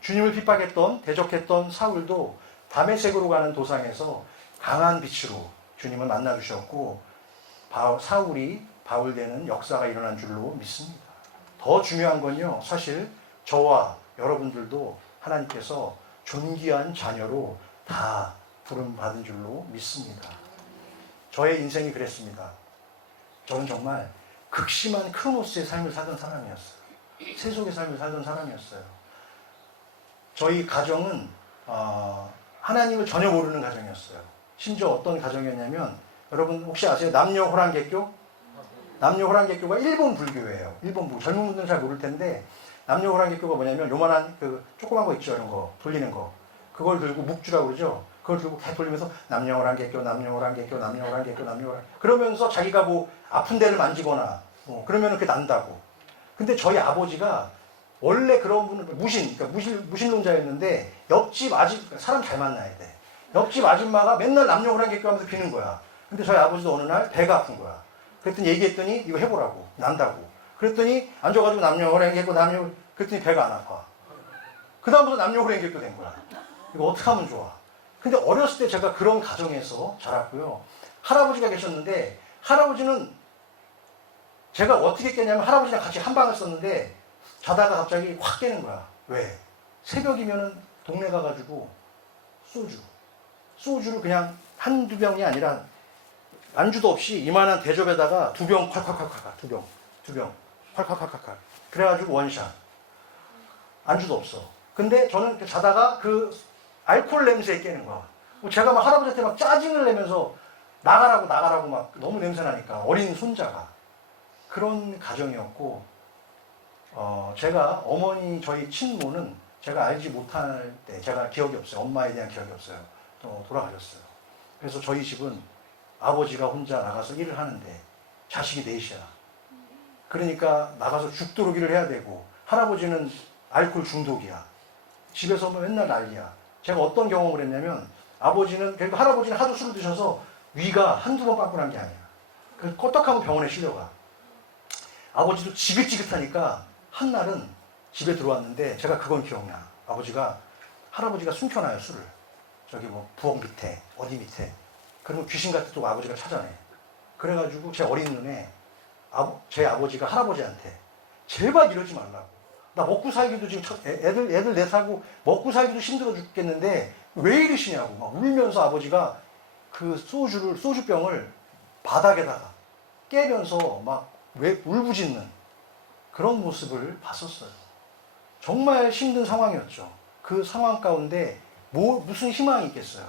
주님을 핍박했던 대적했던 사울도 다메섹으로 가는 도상에서 강한 빛으로 주님을 만나주셨고 사울이 바울되는 역사가 일어난 줄로 믿습니다. 더 중요한 건요, 사실 저와 여러분들도 하나님께서 존귀한 자녀로 다 부름받은 줄로 믿습니다. 저의 인생이 그랬습니다. 저는 정말 극심한 크로노스의 삶을 살던 사람이었어요. 세속의 삶을 살던 사람이었어요. 저희 가정은 하나님을 전혀 모르는 가정이었어요. 심지어 어떤 가정이었냐면 여러분 혹시 아세요? 남녀호랑개교? 남녀호랑개교가 일본 불교예요. 일본 불교. 젊은 분들은 잘 모를 텐데 남녀호랑개교가 뭐냐면 요만한 그 조그만 거 있죠. 이런 거 돌리는 거. 그걸 들고 묵주라고 그러죠. 그걸 들고 계속 돌리면서 남녀호랑개교 그러면서 자기가 뭐 아픈 데를 만지거나 그러면 그게 난다고. 근데 저희 아버지가 원래 그런 분은 무신론자였는데 옆집 사람 잘 만나야 돼. 옆집 아줌마가 맨날 남녀호랑개교 하면서 비는 거야. 근데 저희 아버지도 어느 날 배가 아픈 거야. 그랬더니 얘기했더니 이거 해보라고. 난다고. 그랬더니 앉아가지고 남녀호랑개교 그랬더니 배가 안 아파. 그 다음부터 남녀호랑개교 된 거야. 이거 어떻게 하면 좋아? 근데 어렸을 때 제가 그런 가정에서 자랐고요. 할아버지가 계셨는데 할아버지는 제가 어떻게 깼냐면 할아버지랑 같이 한 방을 썼는데 자다가 갑자기 확 깨는 거야. 왜? 새벽이면은 동네 가가지고 소주를 그냥 한두 병이 아니라 안주도 없이 이만한 대접에다가 두 병 콸콸콸콸 두 병 콸콸콸콸 그래가지고 원샷. 안주도 없어. 근데 저는 자다가 그 알코올 냄새에 깨는 거야. 제가 막 할아버지한테 막 짜증을 내면서 나가라고 막 너무 냄새 나니까 어린 손자가 그런 가정이었고 제가 어머니 저희 친모는 제가 알지 못할 때 제가 기억이 없어요. 엄마에 대한 기억이 없어요. 또 돌아가셨어요. 그래서 저희 집은 아버지가 혼자 나가서 일을 하는데 자식이 넷이야. 그러니까 나가서 죽도록 일을 해야 되고 할아버지는 알코올 중독이야. 집에서 맨날 난리야. 제가 어떤 경험을 했냐면 아버지는, 그리고 할아버지는 하도 술을 드셔서 위가 한두 번 빵꾸난 게 아니야. 그래서 껐떡하면 병원에 실려가. 아버지도 지긋지긋하니까 한날은 집에 들어왔는데 제가 그건 기억나. 할아버지가 숨겨놔요, 술을. 저기 뭐 부엌 밑에, 어디 밑에. 그러면 귀신 같은 또 아버지가 찾아내. 그래가지고 제 어린 눈에 제 아버지가 할아버지한테 제발 이러지 말라고. 나 먹고 살기도 지금 애들 내 살고 먹고 살기도 힘들어 죽겠는데 왜 이러시냐고 막 울면서 아버지가 그 소주병을 바닥에다가 깨면서 막 왜 울부짖는 그런 모습을 봤었어요. 정말 힘든 상황이었죠. 그 상황 가운데 무슨 희망이 있겠어요.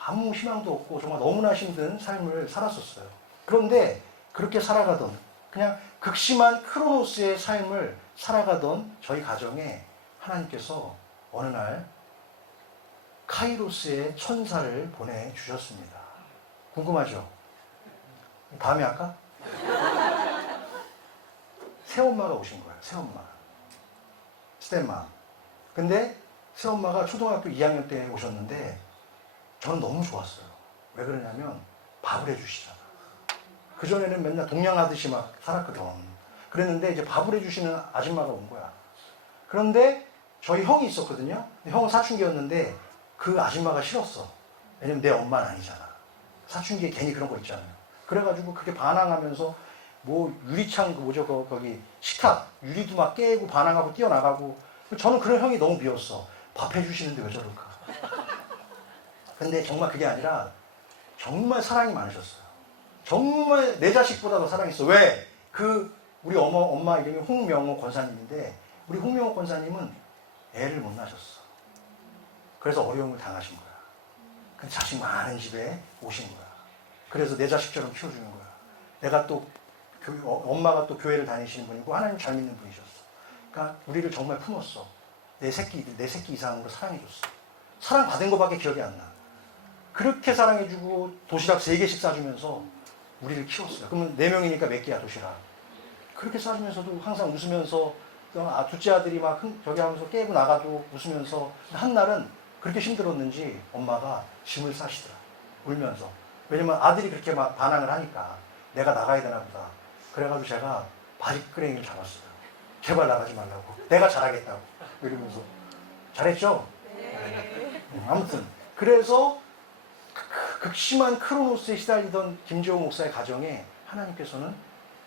아무 희망도 없고 정말 너무나 힘든 삶을 살았었어요. 그런데 그렇게 살아가던 그냥 극심한 크로노스의 삶을 살아가던 저희 가정에 하나님께서 어느 날 카이로스의 천사를 보내주셨습니다. 궁금하죠? 다음에 할까? 새엄마가 오신 거예요. 새엄마. 스탠마. 근데 새엄마가 초등학교 2학년 때 오셨는데 저는 너무 좋았어요. 왜 그러냐면 밥을 해주시잖아. 그전에는 맨날 동냥하듯이 막 살았거든. 그랬는데 이제 밥을 해주시는 아줌마가 온 거야. 그런데 저희 형이 있었거든요. 형은 사춘기였는데 그 아줌마가 싫었어. 왜냐면 내 엄마는 아니잖아. 사춘기에 괜히 그런 거 있잖아요. 그래가지고 그렇게 반항하면서 뭐 유리창 거기 식탁 유리도 막 깨고 반항하고 뛰어나가고. 저는 그런 형이 너무 미웠어. 밥 해주시는데 왜 저럴까. 근데 정말 그게 아니라 정말 사랑이 많으셨어요. 정말 내 자식보다 더 사랑했어. 왜? 우리 엄마 이름이 홍명호 권사님인데 우리 홍명호 권사님은 애를 못 낳으셨어. 그래서 어려움을 당하신 거야. 그 자식 많은 집에 오신 거야. 그래서 내 자식처럼 키워주는 거야. 내가 또 엄마가 또 교회를 다니시는 분이고 하나님 잘 믿는 분이셨어. 그러니까 우리를 정말 품었어. 내 새끼 이상으로 사랑해줬어. 사랑받은 것밖에 기억이 안 나. 그렇게 사랑해주고 도시락 3개씩 싸주면서 우리를 키웠어요. 그러면 4명이니까 몇 개야 도시락. 그렇게 싸주면서도 항상 웃으면서 둘째 아들이 막 저기 하면서 깨고 나가도 웃으면서 한날은 그렇게 힘들었는지 엄마가 짐을 싸시더라. 울면서. 왜냐면 아들이 그렇게 막 반항을 하니까 내가 나가야 되나 보다. 그래가지고 제가 바지끄레기를 잡았어요. 제발 나가지 말라고. 내가 잘하겠다고. 이러면서. 잘했죠? 네. 아무튼 그래서 극심한 크로노스에 시달리던 김재호 목사의 가정에 하나님께서는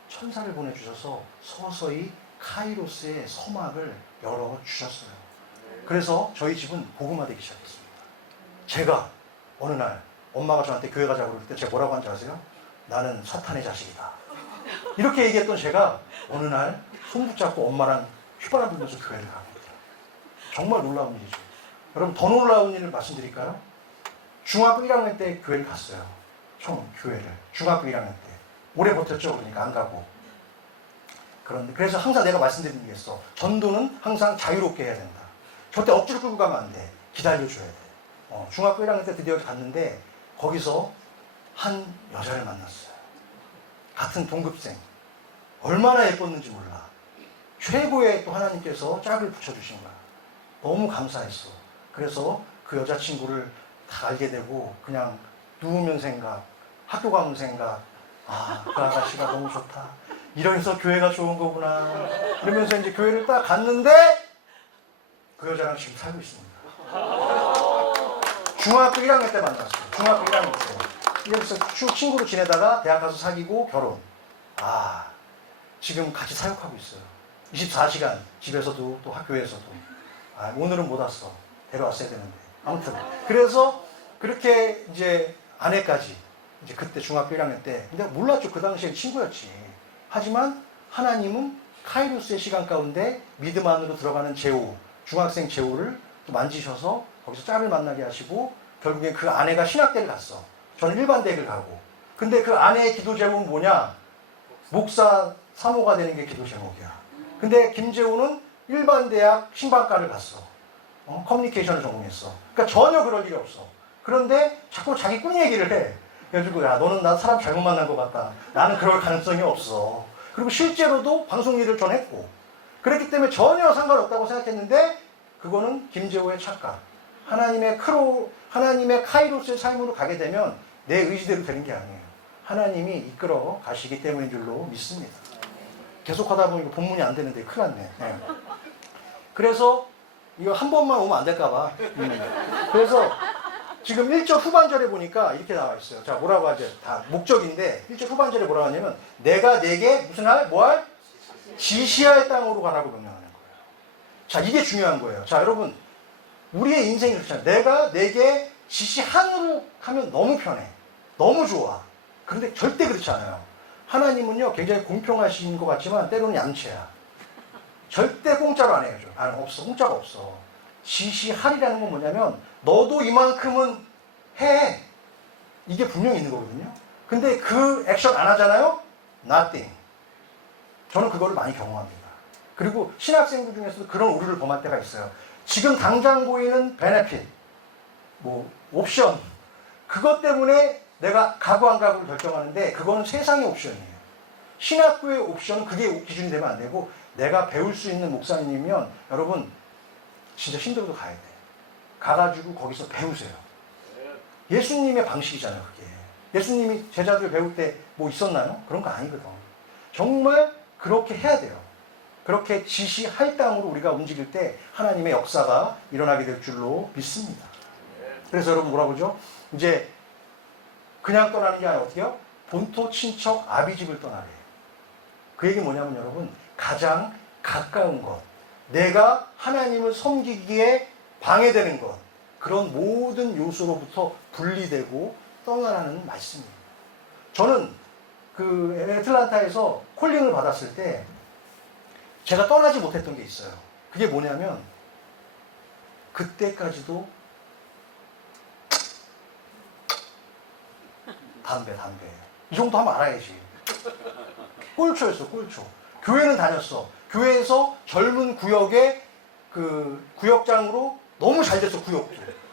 천사를 보내주셔서 서서히 카이로스의 서막을 열어주셨어요. 그래서 저희 집은 복음화 되기 시작했습니다. 제가 어느 날 엄마가 저한테 교회 가자고 그럴 때 제가 뭐라고 한지 아세요? 나는 사탄의 자식이다. 이렇게 얘기했던 제가 어느 날 손 붙잡고 엄마랑 휘바람 불면서 교회를 갑니다. 정말 놀라운 일이죠. 여러분 더 놀라운 일을 말씀드릴까요? 중학교 1학년 때 교회를 갔어요. 교회를. 중학교 1학년 때. 오래 버텼죠. 그러니까 안 가고. 그래서 항상 내가 말씀드리는 게 있어. 전도는 항상 자유롭게 해야 된다. 절대 억지로 끌고 가면 안 돼. 기다려줘야 돼. 중학교 1학년 때 드디어 갔는데 거기서 한 여자를 만났어요. 같은 동급생. 얼마나 예뻤는지 몰라. 최고의 또 하나님께서 짝을 붙여주신 거야. 너무 감사했어. 그래서 그 여자친구를 다 알게 되고 그냥 누우면 생각, 학교 가면 생각, 그 아가씨가 너무 좋다. 이러면서 교회가 좋은 거구나. 이러면서 이제 교회를 딱 갔는데 그 여자랑 지금 살고 있습니다. 중학교 1학년 때 만났어요. 중학교 1학년 때. 이러면서 쭉 친구로 지내다가 대학 가서 사귀고 결혼. 지금 같이 사역하고 있어요. 24시간 집에서도 또 학교에서도. 오늘은 못 왔어. 데려왔어야 되는데. 아무튼 그래서 그렇게 이제 아내까지 이제 그때 중학교 1학년 때. 근데 몰랐죠. 그 당시엔 친구였지. 하지만 하나님은 카이로스의 시간 가운데 믿음 안으로 들어가는 중학생 제호를 또 만지셔서 거기서 짝을 만나게 하시고 결국에 그 아내가 신학대를 갔어. 저는 일반대를 가고. 근데 그 아내의 기도 제목은 뭐냐? 목사 사모가 되는 게 기도 제목이야. 근데 김재호는 일반대학 신방과를 갔어. 커뮤니케이션을 전공했어. 그러니까 전혀 그럴 일이 없어. 그런데 자꾸 자기 꿈 얘기를 해. 그래가지고 야 너는 나 사람 잘못 만난 것 같다. 나는 그럴 가능성이 없어. 그리고 실제로도 방송 일을 전 했고. 그랬기 때문에 전혀 상관없다고 생각했는데 그거는 김재호의 착각. 하나님의 카이로스의 삶으로 가게 되면 내 의지대로 되는 게 아니에요. 하나님이 이끌어 가시기 때문인 줄로 믿습니다. 계속 하다 보니까 본문이 안 되는데 큰일 났네. 네. 그래서 이거 한 번만 오면 안 될까봐. 그래서 지금 1절 후반절에 보니까 이렇게 나와 있어요. 자, 뭐라고 하죠? 다 목적인데 1절 후반절에 뭐라고 하냐면 내가 내게 무슨 할? 뭐 할? 지시할 땅으로 가라고 명령하는 거예요. 자, 이게 중요한 거예요. 자, 여러분 우리의 인생이 그렇잖아요. 내가 내게 지시한으로 하면 너무 편해. 너무 좋아. 그런데 절대 그렇지 않아요. 하나님은요 굉장히 공평하신 것 같지만 때로는 얌체야. 절대 공짜로 안 해요. 없어. 공짜가 없어. 지시하리라는 건 뭐냐면 너도 이만큼은 해. 이게 분명히 있는 거거든요. 근데 그 액션 안 하잖아요? Nothing. 저는 그거를 많이 경험합니다. 그리고 신학생들 중에서도 그런 오류를 범할 때가 있어요. 지금 당장 보이는 베네핏, 옵션, 그것 때문에 내가 가고 안 가고를 결정하는데 그거는 세상의 옵션이에요. 신학교의 옵션은 그게 기준이 되면 안 되고 내가 배울 수 있는 목사님이면 여러분 진짜 힘들어도 가야 돼. 가가지고 거기서 배우세요. 예수님의 방식이잖아요, 그게. 예수님이 제자들 배울 때 뭐 있었나요? 그런 거 아니거든. 정말 그렇게 해야 돼요. 그렇게 지시할 땅으로 우리가 움직일 때 하나님의 역사가 일어나게 될 줄로 믿습니다. 그래서 여러분 뭐라고 그러죠? 이제 그냥 떠나는 게 아니라 어떻게요? 본토 친척 아비집을 떠나래. 그 얘기 뭐냐면 여러분 가장 가까운 것, 내가 하나님을 섬기기에 방해되는 것, 그런 모든 요소로부터 분리되고 떠나라는 말씀입니다. 저는 그 애틀란타에서 콜링을 받았을 때 제가 떠나지 못했던 게 있어요. 그게 뭐냐면 그때까지도 담배 이 정도 하면 알아야지. 꼴초였어. 꼴초. 교회는 다녔어. 교회에서 젊은 구역의 그 구역장으로 너무 잘 됐어.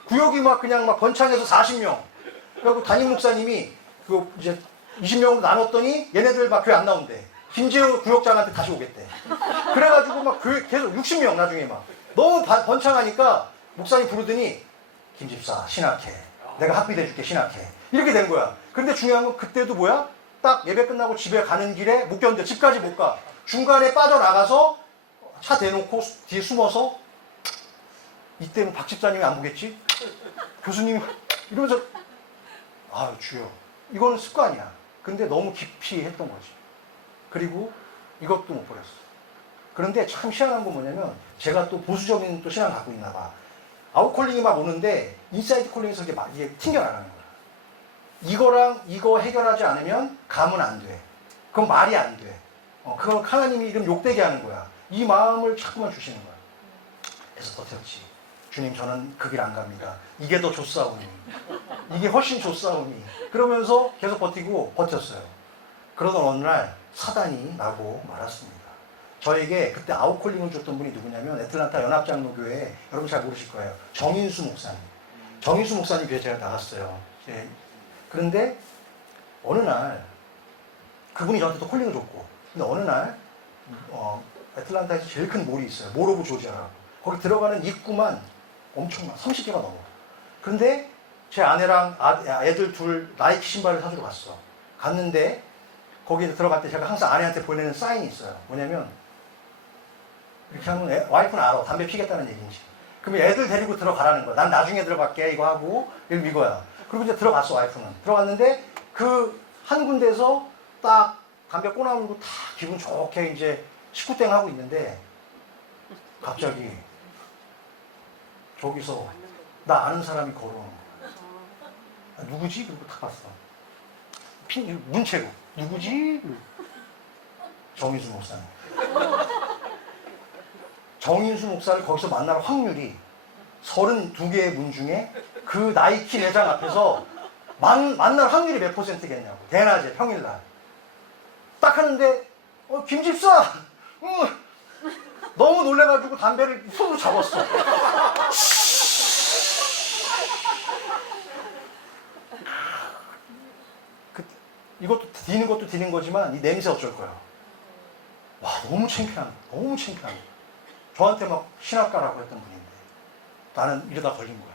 구역이 막 그냥 막 번창해서 40명. 그리고 담임 목사님이 그 이제 20명으로 나눴더니 얘네들 막 교회 안 나온대. 김재호 구역장한테 다시 오겠대. 그래가지고 막 교회 계속 60명 나중에 막 너무 번창하니까 목사님 부르더니 김집사 신학해. 내가 학비 내줄게 신학해. 이렇게 된 거야. 근데 중요한 건 그때도 뭐야? 딱 예배 끝나고 집에 가는 길에 못 견뎌. 집까지 못 가. 중간에 빠져나가서 차 대놓고 뒤에 숨어서 이때는 박 집사님이 안 보겠지? 교수님이 이러면서 아유 주여 이거는 습관이야. 근데 너무 깊이 했던 거지. 그리고 이것도 못 버렸어. 그런데 참 희한한 건 뭐냐면 제가 또 보수적인 또 신앙을 갖고 있나 봐. 아웃콜링이 막 오는데 인사이드 콜링에서 이게 튕겨나가는 거야. 이거랑 이거 해결하지 않으면 가면 안 돼. 그건 말이 안 돼. 그건 하나님이 이름 욕되게 하는 거야. 이 마음을 자꾸만 주시는 거야. 그래서 버텼지. 주님 저는 그 길 안 갑니다. 이게 더 좋사오니. 이게 훨씬 좋사오니. 그러면서 계속 버텼어요. 그러던 어느 날 사단이 나고 말았습니다. 저에게 그때 아웃콜링을 줬던 분이 누구냐면 애틀란타 연합장로교회 여러분 잘 모르실 거예요. 정인수 목사님. 정인수 목사님 교회 제가 나갔어요. 그런데 어느 날 그분이 저한테 또 콜링을 줬고 근데 어느 날 애틀란타에서 제일 큰 몰이 있어요. 몰 오브 조지아라고. 거기 들어가는 입구만 엄청 30개가 넘어. 그런데 제 아내랑 애들 둘 나이키 신발을 사주러 갔어. 갔는데 거기에 들어갈 때 제가 항상 아내한테 보내는 사인이 있어요. 뭐냐면 이렇게 하면 와이프는 알아. 담배 피겠다는 얘기인지. 그러면 애들 데리고 들어가라는 거야. 난 나중에 들어갈게 이거 하고 이거야. 그리고 이제 들어갔어 와이프는. 들어갔는데 그 한 군데에서 딱 담배 꼬나물고 다 기분 좋게 이제 식구땡 하고 있는데 갑자기 저기서 나 아는 사람이 걸어오는 거야. 누구지? 그리고 딱 봤어. 문체로 누구지? 정인수 목사님. 정인수 목사를 거기서 만날 확률이 32개의 문 중에 그 나이키 매장 앞에서 만날 확률이 몇 %겠냐고. 대낮에 평일날 딱 하는데 김집사 너무 놀래가지고 담배를 손으로 잡았어. 이것도 디는 것도 디는 거지만 이 냄새 어쩔 거야. 와 너무 창피한 거야. 저한테 막 신학가라고 했던 분인데 나는 이러다 걸린 거야.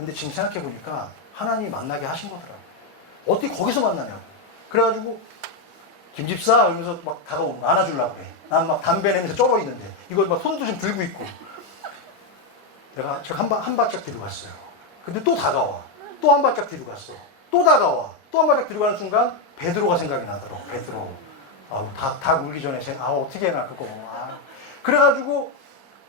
근데 지금 생각해보니까 하나님이 만나게 하신 거더라고. 어떻게 거기서 만나냐고. 그래가지고 김집사 이러면서 막 다가오고 안아주려고 그래. 난 막 담배 내면서 쩔어 있는데 이걸 막 손도 좀 들고 있고. 내가 한 발짝 뒤로 갔어요. 근데 또 다가와. 또 한 발짝 뒤로 갔어. 또 다가와. 또 한 발짝 뒤로 가는 순간 베드로가 생각이 나더라고. 베드로. 닭 울기 전에 어떻게 해나 그거. 그래가지고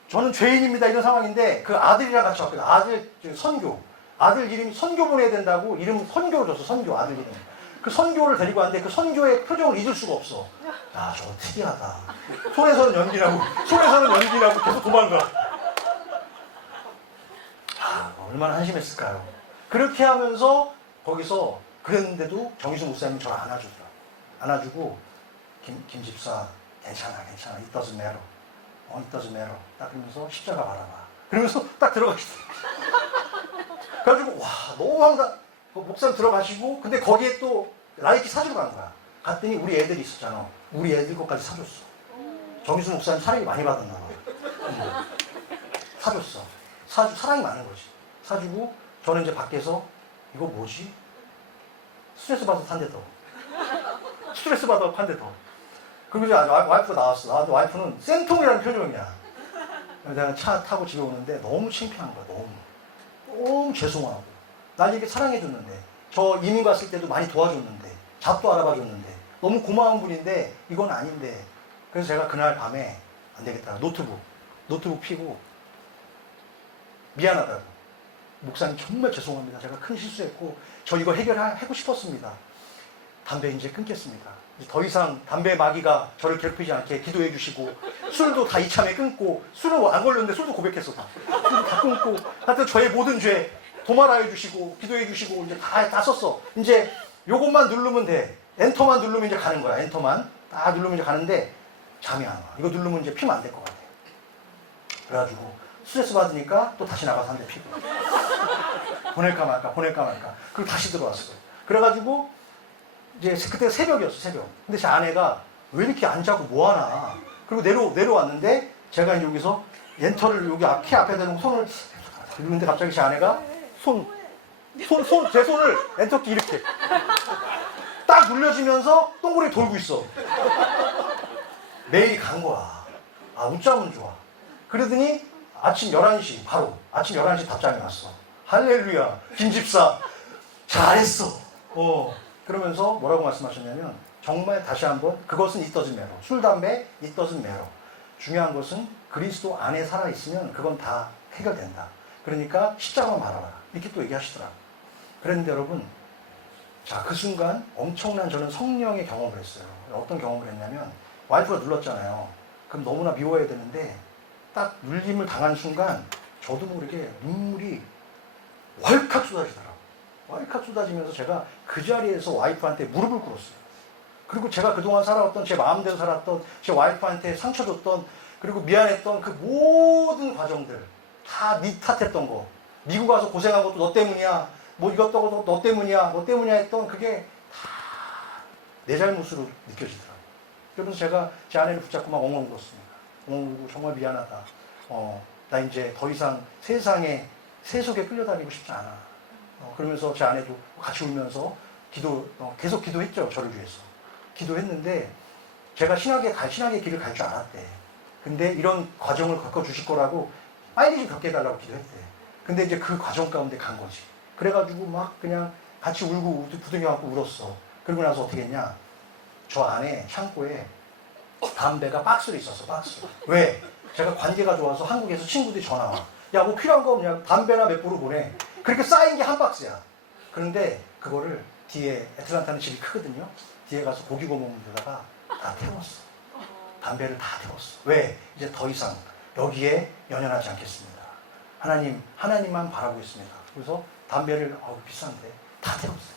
저는 죄인입니다 이런 상황인데 그 아들이랑 같이 왔거든. 아들 선교. 아들 이름이 선교 보내야 된다고 이름 선교를 줬어. 선교 아들 이름. 그 선교를 데리고 왔는데 그 선교의 표정을 잊을 수가 없어. 저거 특이하다. 손에서는 연기나고 계속 도망가. 얼마나 한심했을까요? 그렇게 하면서 거기서 그랬는데도 정희수 목사님이 저를 안아주더라. 안아주고 김 집사 괜찮아. It doesn't matter. It doesn't matter. 딱 그러면서 십자가 바라봐. 그러면서 딱 들어가시더라고요. 그래가지고 너무 황당. 목사님 들어가시고 근데 거기에 또 라이키 사주러 간 거야. 갔더니 우리 애들이 있었잖아. 우리 애들 것까지 사줬어. 정희수 목사님 사랑이 많이 받았나 봐. 사줬어. 사랑이 많은 거지. 사주고 저는 이제 밖에서 이거 뭐지? 스트레스 받아서 한 대 더. 스트레스 받아서 한 대 더. 그리고 이제 와이프가 나왔어. 와이프는 생통이라는 표정이야. 내가 차 타고 집에 오는데 너무 창피한 거야. 너무 죄송하고. 날 이렇게 사랑해줬는데 저 이민 갔을 때도 많이 도와줬는데 잡도 알아봐줬는데 너무 고마운 분인데 이건 아닌데. 그래서 제가 그날 밤에 안 되겠다. 노트북 피고 미안하다고. 목사님 정말 죄송합니다. 제가 큰 실수했고 저 이거 해결하고 싶었습니다. 담배 이제 끊겠습니다. 더 이상 담배 마귀가 저를 괴롭히지 않게 기도해 주시고 술도 다 이참에 끊고 술은 안 걸렸는데 술도 고백했어. 술도 다 끊고 하여튼 저의 모든 죄 도말하여 주시고 기도해 주시고 이제 다 썼어. 이제 요것만 누르면 돼. 엔터만 누르면 이제 가는 거야. 엔터만 딱 누르면 이제 가는데 잠이 안 와. 이거 누르면 이제 피면 안 될 것 같아. 그래가지고 스트레스 받으니까 또 다시 나가서 한 대 피고 보낼까 말까 그리고 다시 들어왔어. 그래가지고 이제 그때 새벽이었어. 새벽. 근데 제 아내가 왜 이렇게 안 자고 뭐하나. 그리고 내려왔는데 제가 여기서 엔터를 여기 키 앞에 대놓고 손을 누르는데 갑자기 제 아내가 제 손을 엔터키 이렇게 딱 눌려지면서 동그랗게 돌고 있어. 메일이 간 거야. 웃자면 좋아. 그러더니 아침 11시 답장이 왔어. 할렐루야 김집사 잘했어. 그러면서 뭐라고 말씀하셨냐면 정말 다시 한번 그것은 it doesn't matter. 술 담배 it doesn't matter. 중요한 것은 그리스도 안에 살아있으면 그건 다 해결된다. 그러니까 십자가만 바라봐라. 이렇게 또 얘기하시더라고요. 그랬는데 여러분 그 순간 엄청난 저는 성령의 경험을 했어요. 어떤 경험을 했냐면 와이프가 눌렀잖아요. 그럼 너무나 미워야 되는데 딱 눌림을 당한 순간 저도 모르게 눈물이 왈칵 쏟아지더라고요. 왈칵 쏟아지면서 제가 그 자리에서 와이프한테 무릎을 꿇었어요. 그리고 제가 그동안 살아왔던 제 마음대로 살았던 제 와이프한테 상처 줬던 그리고 미안했던 그 모든 과정들 다 네 탓했던 거 미국 와서 고생한 것도 너 때문이야 뭐 이것저것 너 때문이야 했던 그게 다 내 잘못으로 느껴지더라고요. 그러면서 제가 제 아내를 붙잡고 막 엉엉 울었습니다. 엉엉 울고 정말 미안하다. 나 이제 더 이상 세상에 새 속에 끌려다니고 싶지 않아. 그러면서 제 아내도 같이 울면서 계속 기도했죠. 저를 위해서. 기도했는데 제가 신학의 길을 갈 줄 알았대. 근데 이런 과정을 겪어주실 거라고 빨리 좀 겪게 해달라고 기도했대. 근데 이제 그 과정 가운데 간 거지. 그래가지고 막 그냥 같이 울고 부둥켜갖고 울었어. 그러고 나서 어떻게 했냐. 저 안에 창고에 담배가 박스로 있었어. 박스. 왜? 제가 관계가 좋아서 한국에서 친구들이 전화 와. 야, 뭐 필요한 거 없냐? 담배나 몇 불을 보내. 그렇게 쌓인 게 한 박스야. 그런데 그거를 뒤에 애틀란타는 집이 크거든요. 뒤에 가서 고기 구워 먹는 데다가 다 태웠어. 담배를 다 태웠어. 왜? 이제 더 이상 여기에 연연하지 않겠습니다. 하나님만 바라고 있습니다. 그래서 담배를 비싼데 다 태웠어요.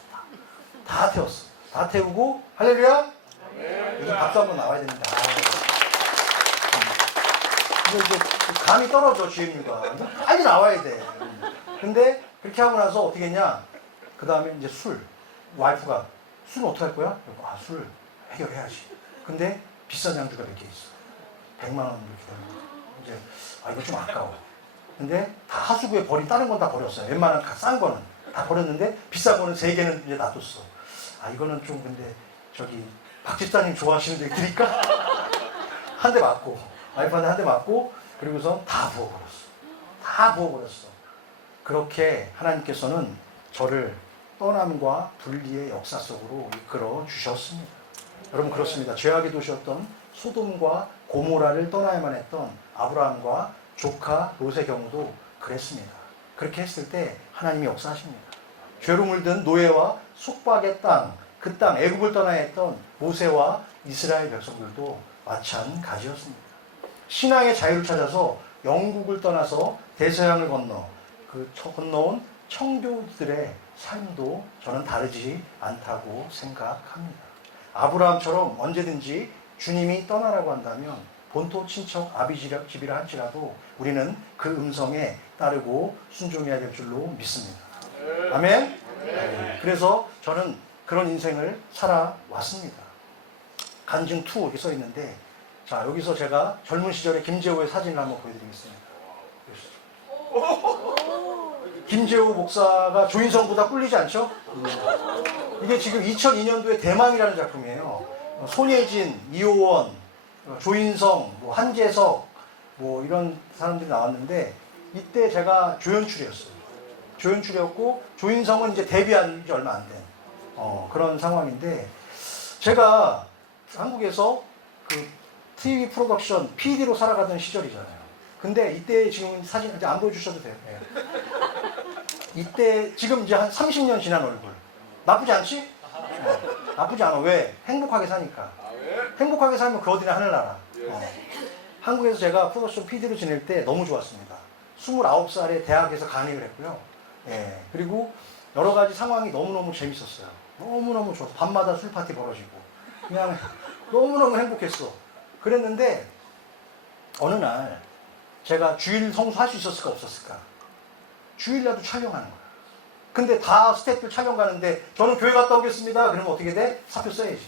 다 태웠어. 다 태우고 할렐루야. 요즘 박수 한번 나와야 됩니다. 이제 감이 떨어져 주임님과 빨리 나와야 돼. 근데 그렇게 하고 나서 어떻게 했냐? 그 다음에 이제 와이프가 술은 어떻게 할 거야? 술 해결해야지. 근데 비싼 양주가 몇 개 있어. 100만 원 이렇게 되는 거. 이제 이거 좀 아까워. 근데 다 하수구에 버린 다른 건 다 버렸어요. 웬만한 싼 거는 다 버렸는데 비싼 거는 3개는 이제 놔뒀어. 아 이거는 좀 근데 저기 박 집사님 좋아하시는데 드릴까? 한 대 맞고 와이프한테 한 대 맞고 그리고선 다 부어버렸어. 다 부어버렸어. 그렇게 하나님께서는 저를 떠남과 분리의 역사 속으로 이끌어 주셨습니다. 여러분 그렇습니다. 죄악의 도시였던 소돔과 고모라를 떠나야만 했던 아브라함과 조카 롯의 경우도 그랬습니다. 그렇게 했을 때 하나님이 역사하십니다. 죄로 물든 노예와 속박의 땅, 그 땅 애굽을 떠나야 했던 모세와 이스라엘 백성들도 마찬가지였습니다. 신앙의 자유를 찾아서 영국을 떠나서 대서양을 건너온 청교들의 삶도 저는 다르지 않다고 생각합니다. 아브라함처럼 언제든지 주님이 떠나라고 한다면 본토 친척 아비집이라 할지라도 우리는 그 음성에 따르고 순종해야 될 줄로 믿습니다. 아멘? 네. 그래서 저는 그런 인생을 살아왔습니다. 간증 2 이렇게 써 있는데, 자 여기서 제가 젊은 시절에 김재호의 사진을 한번 보여드리겠습니다. 김재호 목사가 조인성보다 꿀리지 않죠? 이게 지금 2002년도에 대망이라는 작품이에요. 손예진, 이호원, 조인성, 한재석 이런 사람들이 나왔는데 이때 제가 조연출이었어요. 조연출이었고 조인성은 이제 데뷔한 지 얼마 안 된 그런 상황인데 제가 한국에서 그 TV 프로덕션 PD로 살아가던 시절이잖아요. 근데 이때 지금 사진 이제 안 보여주셔도 돼요. 네. 이때 지금 이제 한 30년 지난 얼굴 나쁘지 않지? 나쁘지 않아. 왜? 행복하게 사니까. 행복하게 살면 그 어디나 하늘나라. 한국에서 제가 프로덕션 PD로 지낼 때 너무 좋았습니다. 29살에 대학에서 간입을 했고요. 예. 그리고 여러 가지 상황이 너무너무 재밌었어요. 너무너무 좋았어. 밤마다 술 파티 벌어지고 그냥 너무너무 행복했어. 그랬는데 어느 날 제가 주일 성수할 수 있었을까 없었을까? 주일날도 촬영하는 거야. 근데 다 스태프들 촬영 가는데 저는 교회 갔다 오겠습니다. 그러면 어떻게 돼? 사표 써야지.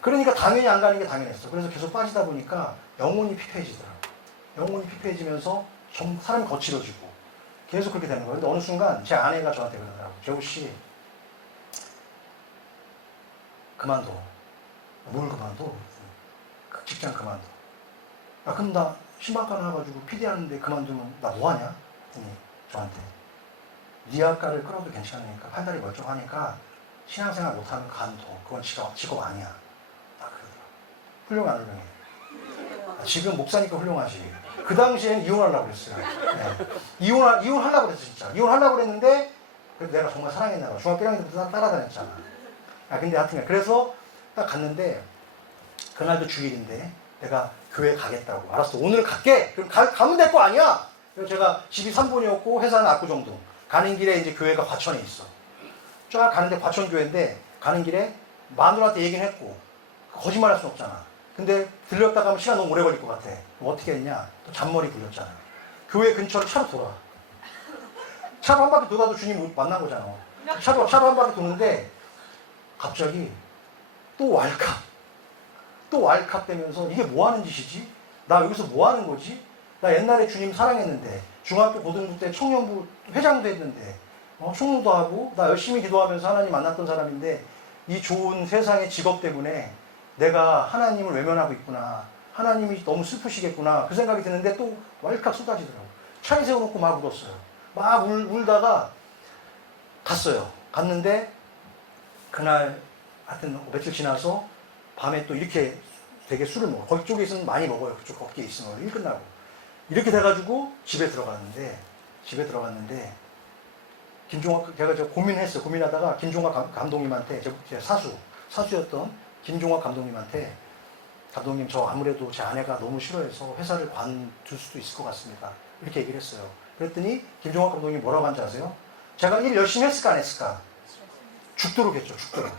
그러니까 당연히 안 가는 게 당연했어. 그래서 계속 빠지다 보니까 영혼이 피폐해지더라고. 영혼이 피폐해지면서 사람이 거칠어지고 계속 그렇게 되는 거예요. 근데 어느 순간 제 아내가 저한테 그러더라고. 재호 씨, 그만둬. 뭘 그만둬? 직장 그만둬. 아, 그럼 나 신방과 나와가지고 PD 하는데 그만두면 나 뭐하냐? 저한테. 니아과를 끌어도 괜찮으니까 판단이 멀쩡하니까 신앙생활 못하면 간둬. 그건 직업 아니야. 딱 그러더라고. 훌륭해 안 훌륭해? 지금 목사니까 훌륭하지. 그 당시엔 이혼하려고 그랬어요. 네. 이혼하려고 그랬어 진짜. 이혼하려고 그랬는데 그래도 내가 정말 사랑했나 봐. 중학교 1학년 때부터 따라다녔잖아. 근데 하여튼 그래서 딱 갔는데 그날도 주일인데 내가 교회 가겠다고. 알았어. 오늘 갈게. 그럼 가면 될 거 아니야. 그래서 제가 집이 3번이었고 회사는 압구정동. 가는 길에 이제 교회가 과천에 있어. 쫙 가는데 과천교회인데 가는 길에 마누라한테 얘기는 했고 거짓말 할 순 없잖아. 근데 들렸다 가면 시간 너무 오래 걸릴 것 같아. 그럼 어떻게 했냐? 또 잔머리 굴렸잖아. 교회 근처를 차로 돌아. 차로 한 바퀴 돌아도 주님 만난 거잖아. 차로 한 바퀴 도는데 갑자기 또 왈칵 되면서 이게 뭐 하는 짓이지? 나 여기서 뭐 하는 거지? 나 옛날에 주님 사랑했는데 중학교 고등부 때 청년부 회장도 했는데 총무도 하고 나 열심히 기도하면서 하나님 만났던 사람인데 이 좋은 세상의 직업 때문에 내가 하나님을 외면하고 있구나. 하나님이 너무 슬프시겠구나. 그 생각이 드는데 또 왈칵 쏟아지더라고. 차에 세워놓고 막 울었어요. 막 울다가 갔어요. 갔는데 그날 하여튼 며칠 지나서 밤에 또 이렇게 되게 술을 먹어. 거기 쪽에 있으면 많이 먹어요. 그쪽 거기에 있으면 일 끝나고. 이렇게 돼가지고 집에 들어갔는데 김종학, 제가 고민했어요. 고민하다가 김종학 감독님한테 제 사수였던 김종학 감독님한테 감독님 저 아무래도 제 아내가 너무 싫어해서 회사를 관둘 수도 있을 것 같습니다. 이렇게 얘기를 했어요. 그랬더니 김종학 감독님이 뭐라고 한지 아세요? 제가 일 열심히 했을까 안 했을까? 죽도록 했죠. 죽도록.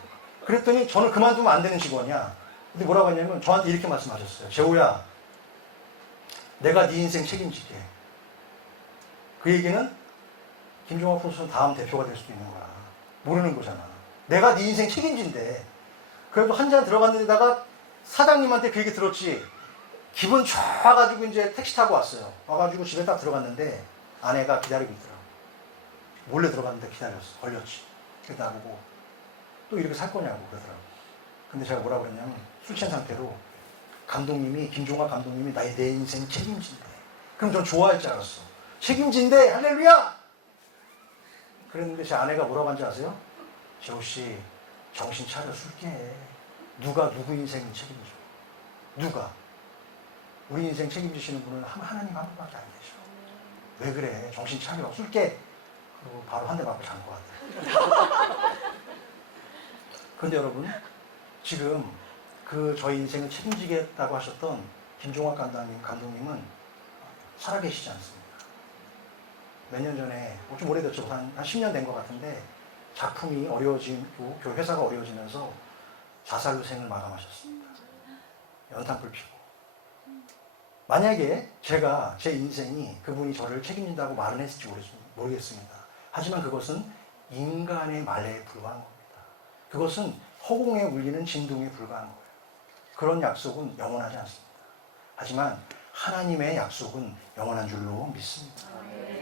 그랬더니 저는 그만두면 안 되는 직원이야. 근데 뭐라고 했냐면 저한테 이렇게 말씀하셨어요. 재호야, 내가 네 인생 책임질게. 그 얘기는 김종학 프로듀서는 다음 대표가 될 수도 있는 거야. 모르는 거잖아. 내가 네 인생 책임진대. 그래도 한 잔 들어갔는데다가 사장님한테 그 얘기 들었지. 기분 좋아가지고 이제 택시 타고 왔어요. 와가지고 집에 딱 들어갔는데 아내가 기다리고 있더라고. 몰래 들어갔는데 기다렸어. 걸렸지. 그래서 나보고 또 이렇게 살 거냐고 그러더라고. 근데 제가 뭐라고 그랬냐면 술 취한 상태로 감독님이, 김종학 감독님이 내 인생 책임진대. 그럼 전 좋아할 줄 알았어. 책임진대! 할렐루야! 그랬는데 제 아내가 뭐라고 한지 아세요? 재호씨, 정신 차려, 술 깨. 누가 누구 인생 책임져? 누가? 우리 인생 책임지시는 분은 하나님 한 분밖에 안 계셔. 왜 그래? 정신 차려, 술 깨. 그리고 바로 한 대 맞고 잔 것 같아. 그런데 여러분, 지금 그 저희 인생을 책임지겠다고 하셨던 김종학 감독님은 살아계시지 않습니다. 몇 년 전에, 좀 오래됐죠. 한 10년 된 것 같은데 작품이 어려워지고 회사가 어려워지면서 자살로 생을 마감하셨습니다. 연탄불 피고. 만약에 제가 제 인생이 그분이 저를 책임진다고 말은 했을지 모르겠습니다. 하지만 그것은 인간의 말에 불과한 겁니다. 그것은 허공에 울리는 진동에 불과한 거예요. 그런 약속은 영원하지 않습니다. 하지만 하나님의 약속은 영원한 줄로 믿습니다.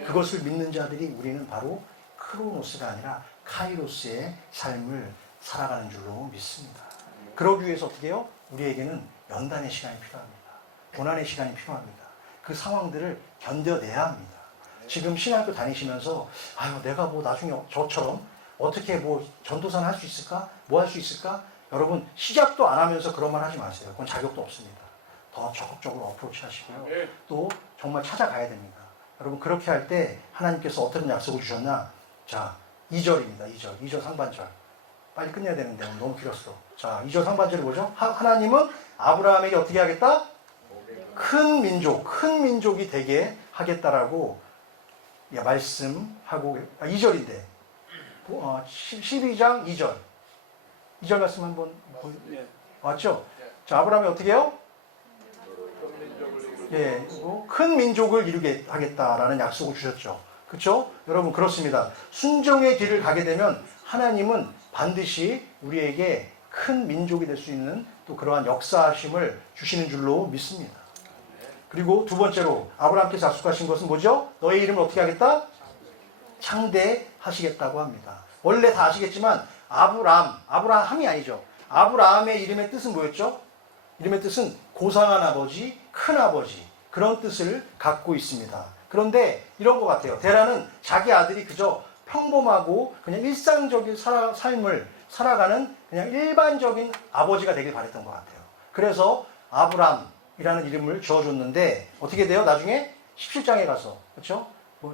그것을 믿는 자들이 우리는 바로 크로노스가 아니라 카이로스의 삶을 살아가는 줄로 믿습니다. 그러기 위해서 어떻게 해요? 우리에게는 연단의 시간이 필요합니다. 고난의 시간이 필요합니다. 그 상황들을 견뎌내야 합니다. 지금 신학교 다니시면서 아유 내가 뭐 나중에 저처럼 어떻게 뭐 전도사는 할 수 있을까? 뭐 할 수 있을까? 여러분 시작도 안 하면서 그런 말 하지 마세요. 그건 자격도 없습니다. 더 적극적으로 어프로치 하시고요. 또 정말 찾아가야 됩니다. 여러분 그렇게 할 때 하나님께서 어떤 약속을 주셨나? 자 2절입니다. 2절 상반절. 빨리 끝내야 되는데 너무 길었어. 자 2절 상반절이 뭐죠? 하나님은 아브라함에게 어떻게 하겠다? 큰 민족이 되게 하겠다라고 말씀하고 2절인데 12장 2절 2절 말씀 한번 왔죠? 자 아브라함이 어떻게 해요? 큰 민족을 이루게 하겠다라는 약속을 주셨죠. 그렇죠? 여러분 그렇습니다. 순종의 길을 가게 되면 하나님은 반드시 우리에게 큰 민족이 될 수 있는 또 그러한 역사하심을 주시는 줄로 믿습니다. 그리고 두 번째로 아브라함께서 약속하신 것은 뭐죠? 너의 이름을 어떻게 하겠다? 창대하시겠다고 합니다. 원래 다 아시겠지만 아브라함이 아니죠. 아브라함의 이름의 뜻은 뭐였죠? 이름의 뜻은 고상한 아버지, 큰 아버지 그런 뜻을 갖고 있습니다. 그런데 이런 것 같아요. 데라는 자기 아들이 그저 평범하고 그냥 일상적인 삶을 살아가는 그냥 일반적인 아버지가 되길 바랬던 것 같아요. 그래서 아브람이라는 이름을 지어줬는데 어떻게 돼요? 나중에 17장에 가서 그렇죠?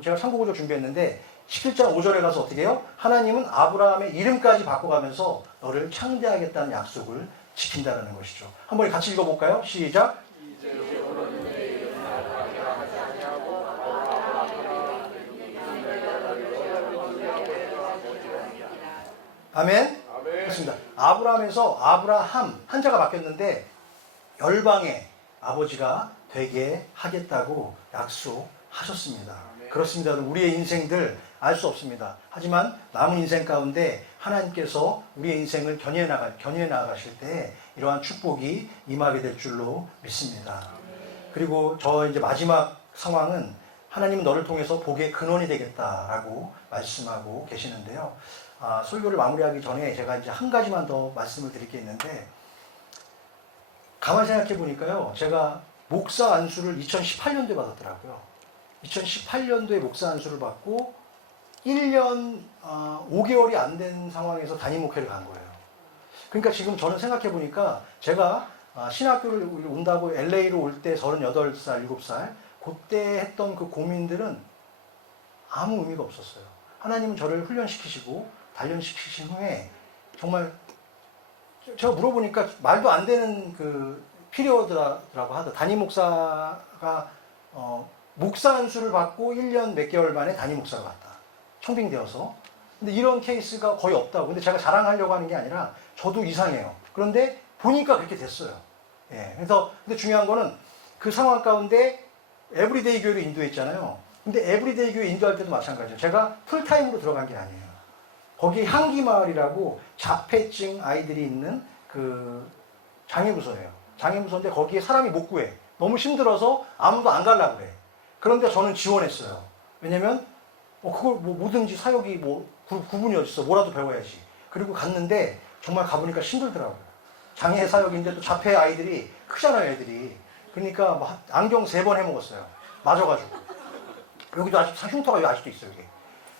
제가 참고구절 준비했는데 17장 5절에 가서 어떻게 해요? 하나님은 아브라함의 이름까지 바꿔가면서 너를 창대하겠다는 약속을 지킨다는 것이죠. 한번 같이 읽어볼까요? 시작. 아멘. 그렇습니다. 아브라함에서 아브라함 한자가 바뀌었는데 열방의 아버지가 되게 하겠다고 약속하셨습니다. 그렇습니다. 우리의 인생들 알 수 없습니다. 하지만 남은 인생 가운데 하나님께서 우리의 인생을 견인해 나가실 때 이러한 축복이 임하게 될 줄로 믿습니다. 그리고 저 이제 마지막 상황은 하나님은 너를 통해서 복의 근원이 되겠다라고 말씀하고 계시는데요. 설교를 마무리하기 전에 제가 이제 한 가지만 더 말씀을 드릴 게 있는데 가만히 생각해 보니까요. 제가 목사 안수를 2018년도에 받았더라고요. 2018년도에 목사 안수를 받고 1년 5개월이 안 된 상황에서 담임 목회를 간 거예요. 그러니까 지금 저는 생각해 보니까 제가 신학교를 온다고 LA로 올 때 38살, 7살 그때 했던 그 고민들은 아무 의미가 없었어요. 하나님은 저를 훈련시키시고 단련시키신 후에 정말 제가 물어보니까 말도 안 되는 그 피리어드라고 하더 담임 목사가 목사 안수를 받고 1년 몇 개월 만에 담임 목사가 갔다. 청빙되어서. 근데 이런 케이스가 거의 없다고. 근데 제가 자랑하려고 하는 게 아니라 저도 이상해요. 그런데 보니까 그렇게 됐어요. 그래서 근데 중요한 거는 그 상황 가운데 에브리데이 교회를 인도했잖아요. 근데 에브리데이 교회 인도할 때도 마찬가지예요. 제가 풀타임으로 들어간 게 아니에요. 거기 향기마을이라고 자폐증 아이들이 있는 그 장애부서예요. 장애부서인데 거기에 사람이 못 구해. 너무 힘들어서 아무도 안 가려고 그래. 그런데 저는 지원했어요. 왜냐면 그걸 뭐 뭐든지 사역이 뭐 구분이 어딨어. 뭐라도 배워야지. 그리고 갔는데 정말 가보니까 힘들더라고요. 장애 사역인데 또 자폐 아이들이 크잖아요, 애들이. 그러니까 뭐 안경 3번 해먹었어요. 맞아가지고. 여기도 아직 흉터가 아직도 있어요, 이게.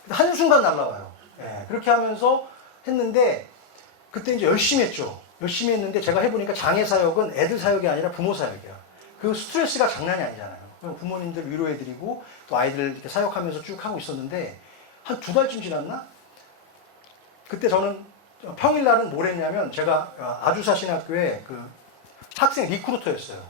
한순간 날라와요. 예, 그렇게 하면서 했는데 그때 이제 열심히 했죠. 열심히 했는데 제가 해보니까 장애 사역은 애들 사역이 아니라 부모 사역이야. 그 스트레스가 장난이 아니잖아요. 부모님들 위로해드리고 또 아이들 이렇게 사역하면서 쭉 하고 있었는데 한 2달쯤 지났나? 그때 저는 평일날은 뭘 했냐면 제가 아주사 신학교에 그 학생 리크루터였어요.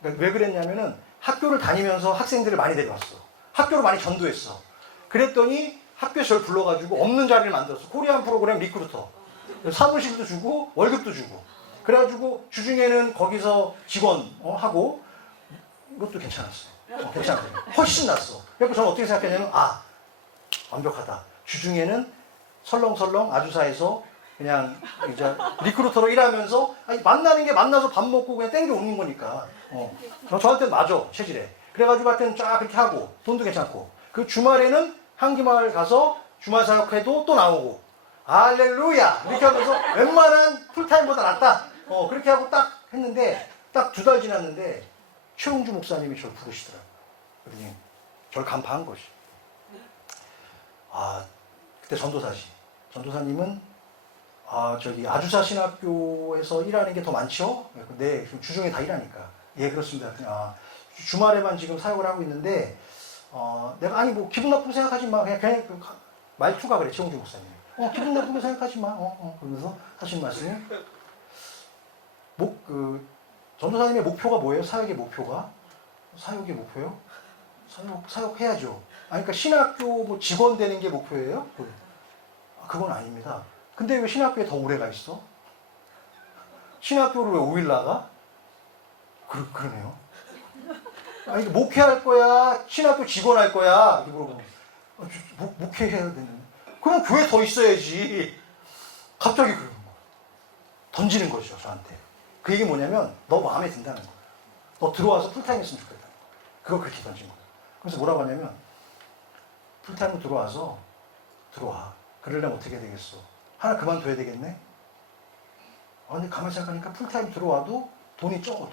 그러니까 왜 그랬냐면은 학교를 다니면서 학생들을 많이 데려왔어. 학교를 많이 전도했어. 그랬더니 학교에서 저를 불러가지고 없는 자리를 만들었어. 코리안 프로그램 리크루터. 사무실도 주고 월급도 주고. 그래가지고 주중에는 거기서 직원 하고 이것도 괜찮았어요. 괜찮아요. 훨씬 낫어. 그래서 저는 어떻게 생각했냐면 완벽하다. 주중에는 설렁설렁 아주사에서 그냥 이제 리크루터로 일하면서 만나는 게 만나서 밥 먹고 그냥 땡겨 오는 거니까 저한테는 맞아 체질에. 그래가지고 하여튼 쫙 그렇게 하고 돈도 괜찮고 그 주말에는 한기마을 가서 주말 사역해도 또 나오고 할렐루야 이렇게 하면서 웬만한 풀타임보다 낫다. 그렇게 하고 딱 했는데 딱 2달 지났는데 최홍주 목사님이 저를 부르시더라고요. 그러더니 저를 간파한 거지. 그때 전도사지. 전도사님은 저기 아주사 신학교에서 일하는 게 더 많죠? 네, 주중에 다 일하니까. 예, 그렇습니다. 주말에만 지금 사역을 하고 있는데 내가 뭐 기분 나쁘게 생각하지 마. 그냥 말투가 그래, 최홍주 목사님. 기분 나쁘게 생각하지 마. 그러면서 하신 말씀이 전도사님의 목표가 뭐예요? 사역의 목표가? 사역의 목표요? 사역해야죠. 그러니까 신학교 뭐 직원 되는 게 목표예요? 그건 아닙니다. 근데 왜 신학교에 더 오래 가 있어? 신학교를 왜 5일 나가? 그러네요. 목회할 거야? 신학교 직원 할 거야? 이렇게 물어보면 목회해야 되는데 그럼 교회 더 있어야지. 갑자기 그러는 거야. 던지는 거죠, 저한테. 그 얘기 뭐냐면 너 마음에 든다는 거야. 너 들어와서 풀타임 했으면 좋겠다. 그걸 그렇게 던진 거야. 그래서 뭐라고 하냐면 풀타임으로 들어와서 들어와. 그러려면 어떻게 해야 되겠어? 하나 그만둬야 되겠네? 근데 가만히 생각하니까 풀타임 들어와도 돈이 적어.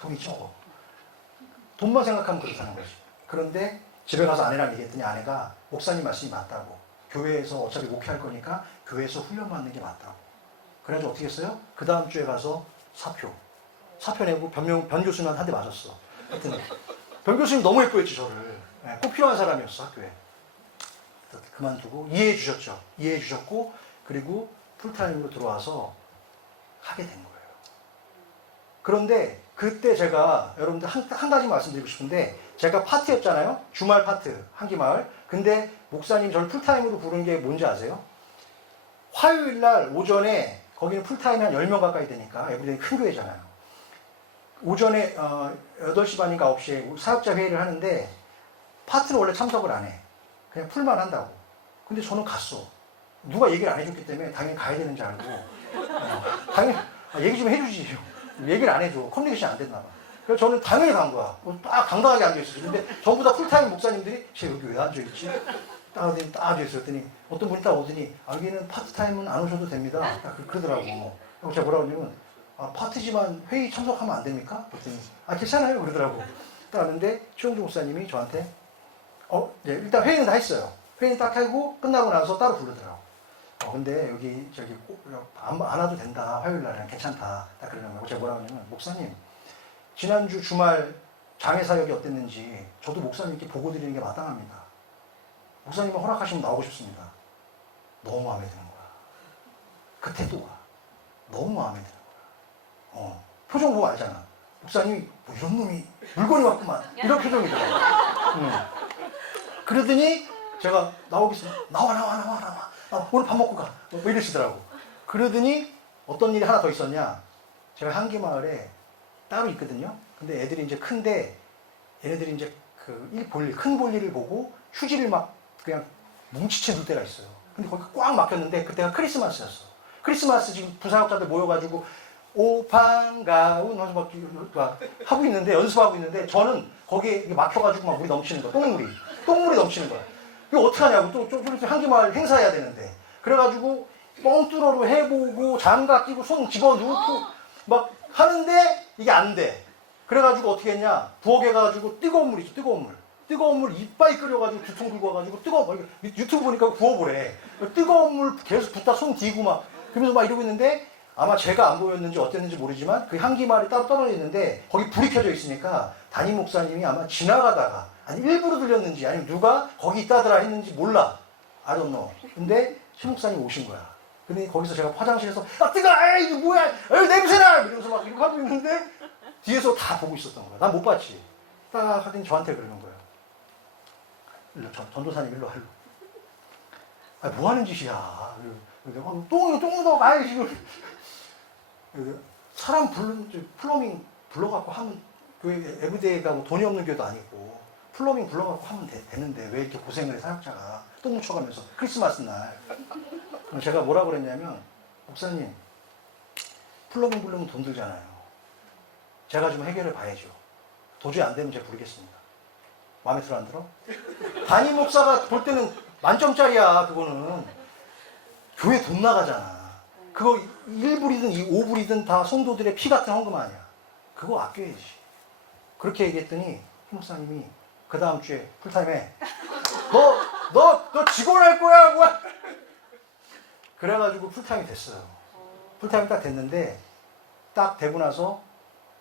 돈이 적어. 돈만 생각하면 그렇다는 거지. 그런데 집에 가서 아내랑 얘기했더니 아내가 목사님 말씀이 맞다고. 교회에서 어차피 목회할 거니까 교회에서 훈련 받는 게 맞다고. 그래가지고 어떻게 했어요? 그 다음 주에 가서 사표 내고 변 교수님한테 한 대 맞았어. 하여튼 변 교수님 너무 예뻐했지 저를. 꼭 필요한 사람이었어 학교에. 그만두고 이해해 주셨죠. 이해해 주셨고 그리고 풀타임으로 들어와서 하게 된 거예요. 그런데 그때 제가 여러분들 한 가지 말씀드리고 싶은데 제가 파트였잖아요. 주말 파트 한기마을. 근데 목사님 저를 풀타임으로 부른 게 뭔지 아세요? 화요일 날 오전에 거기는 풀타임이 한 10명 가까이 되니까 에브리데이 큰 교회잖아요. 오전에 8시 반인가 9시에 사역자 회의를 하는데 파트는 원래 참석을 안 해. 그냥 풀만 한다고. 근데 저는 갔어. 누가 얘기를 안 해줬기 때문에 당연히 가야 되는 줄 알고 당연히 얘기 좀 해주지. 얘기를 안 해줘. 커뮤니케이션 안 됐나 봐. 그래서 저는 당연히 간 거야. 딱 당당하게 앉아있어요. 근데 전부 다 풀타임 목사님들이 쟤 여기 왜 앉아있지? 딱 앉아있어요. 그랬더니 어떤 분이 딱 오더니 여기는 파트타임은 안 오셔도 됩니다. 딱 그러더라고. 그래서 제가 뭐라고 하냐면 파트지만 회의 참석하면 안 됩니까? 그랬더니 괜찮아요. 그러더라고. 딱 왔는데 최홍주 목사님이 저한테 네, 일단 회의는 다 했어요. 회의는 딱 하고 끝나고 나서 따로 부르더라고. 근데 여기 저기 안 와도 된다. 화요일 날은 괜찮다. 딱 그러는 거예요. 제가 뭐라고 하냐면 목사님 지난주 주말 장애 사역이 어땠는지 저도 목사님께 보고 드리는 게 마땅합니다. 목사님이 허락하시면 나오고 싶습니다. 너무 마음에 드는 거야. 그 태도가 너무 마음에 드는 거야. 표정 보고 알잖아. 목사님이 이런 놈이 물건이 왔구만. 이런 표정이더라고. 그러더니 제가 나오겠습니다. 나와. 오늘 밥 먹고 가. 뭐 이러시더라고. 그러더니 어떤 일이 하나 더 있었냐. 제가 한기마을에 따로 있거든요. 근데 애들이 이제 큰데 얘네들이 이제 큰 볼일을 보고 휴지를 막 그냥 뭉치채 놓을 때가 있어요. 근데 거기 꽉 막혔는데 그때가 크리스마스였어. 크리스마스 지금 부사역자들 모여가지고 오 반가운 하면서 막 하고 있는데 연습하고 있는데 저는 거기에 막혀가지고 막 물이 넘치는 거야. 똥물이 넘치는 거야. 이거 어떻게 하냐고 좀 한기마을 행사해야 되는데 그래가지고 뻥뚫어로 해보고 장갑 끼고 손 집어넣고 막 하는데 이게 안 돼. 그래가지고 어떻게 했냐 부엌에 가가지고 뜨거운 물 있죠. 뜨거운 물 이빨 끓여가지고 두통 들고 와가지고 유튜브 보니까 부어보래. 뜨거운 물 계속 붓다 손 뒤고 막 그러면서 막 이러고 있는데 아마 제가 안 보였는지 어땠는지 모르지만 그 향기마을이 따로 떨어져 있는데 거기 불이 켜져 있으니까 담임 목사님이 아마 지나가다가 아니 일부러 들렸는지 아니면 누가 거기 있다더라 했는지 몰라. I don't know. 근데 신 목사님 오신 거야. 근데 거기서 제가 화장실에서 아 뜨거! 에이 이거 뭐야! 에이 냄새나! 이러면서 막 이렇게 하고 있는데 뒤에서 다 보고 있었던 거야. 난 못 봤지. 딱 하더니 저한테 그러는 거야. 일로 전도사님 일로 할로. 아 뭐 하는 짓이야. 똥도 아이 지금 사람 부른 플러밍 불러갖고 하면 교회 에브데이가 뭐 돈이 없는 교회도 아니고 플러밍 불러갖고 하면 되는데 왜 이렇게 고생을 해 사역자가 똥 묻혀가면서 크리스마스 날 제가 뭐라 그랬냐면 목사님 플러밍 부르면 돈 들잖아요. 제가 좀 해결해 봐야죠. 도저히 안 되면 제가 부르겠습니다. 마음에 들어 안 들어? 담임 목사가 볼 때는 만점짜리야. 그거는 교회 돈 나가잖아. 그거 1불이든 5불이든 다 성도들의 피 같은 헌금 아니야. 그거 아껴야지. 그렇게 얘기했더니 희 목사님이 그 다음 주에 풀타임에 너 직원 할 거야 뭐야. 그래가지고 풀타임이 됐어요. 풀타임이 딱 됐는데 딱 되고 나서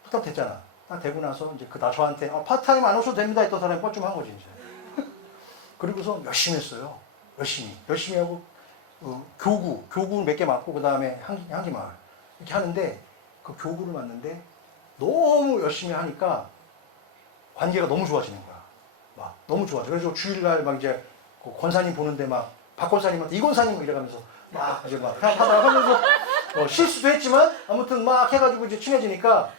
풀타임 됐잖아. 딱 되고 나서 이제 나 저한테 파트타임 안 오셔도 됩니다 했던 사람이 뻘쭘한 거지 이제. 그리고서 열심히 했어요. 열심히 하고 교구 몇 개 맞고 그 다음에 향기마을 이렇게 하는데 그 교구를 맞는데 너무 열심히 하니까 관계가 너무 좋아지는 거야. 막 너무 좋아져. 그래서 주일날 막 이제 그 권사님 보는데 막 박 권사님한테 이 권사님 이래가면서 막 이제 막 하다 하면서 실수도 했지만 아무튼 막 해가지고 이제 친해지니까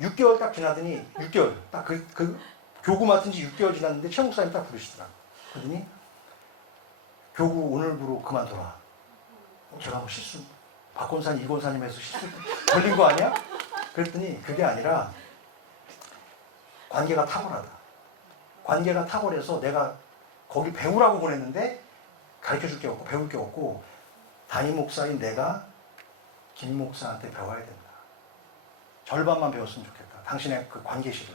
6개월 딱 지나더니 6개월 딱 그 교구 맡은 지 6개월 지났는데 최 목사님 딱 부르시더라. 그러더니 교구 오늘부로 그만둬라. 제가 뭐 실수 박 권사님 이 권사님에서 실수 걸린 거 아니야? 그랬더니 그게 아니라 관계가 탁월하다. 관계가 탁월해서 내가 거기 배우라고 보냈는데 가르쳐줄 게 없고 배울 게 없고 담임 목사인 내가 김 목사한테 배워야 된다. 절반만 배웠으면 좋겠다. 당신의 그 관계식을.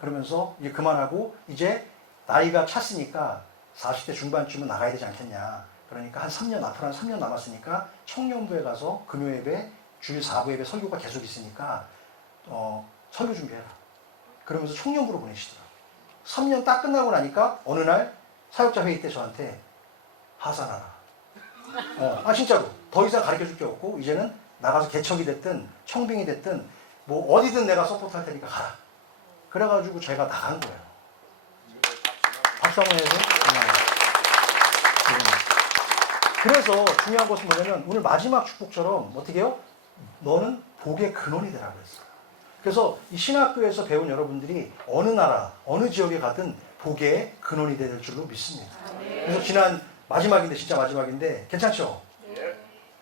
그러면서 이제 그만하고 이제 나이가 찼으니까 40대 중반쯤은 나가야 되지 않겠냐. 그러니까 한 3년, 앞으로 한 3년 남았으니까 청년부에 가서 금요예배, 주일 4부 예배 설교가 계속 있으니까 설교 준비해라. 그러면서 청년부로 보내시더라고요. 3년 딱 끝나고 나니까 어느 날 사역자 회의 때 저한테 하산하라. 진짜로. 더 이상 가르쳐줄 게 없고 이제는 나가서 개척이 됐든 청빙이 됐든 뭐 어디든 내가 서포트할 테니까 가라. 그래가지고 제가 나간 거예요. 박수 한번 해서. 그래서 중요한 것은 뭐냐면 오늘 마지막 축복처럼 어떻게 해요? 너는 복의 근원이 되라고 했어요. 그래서 이 신학교에서 배운 여러분들이 어느 나라, 어느 지역에 가든 복의 근원이 될 줄로 믿습니다. 그래서 지난 마지막인데 진짜 마지막인데 괜찮죠?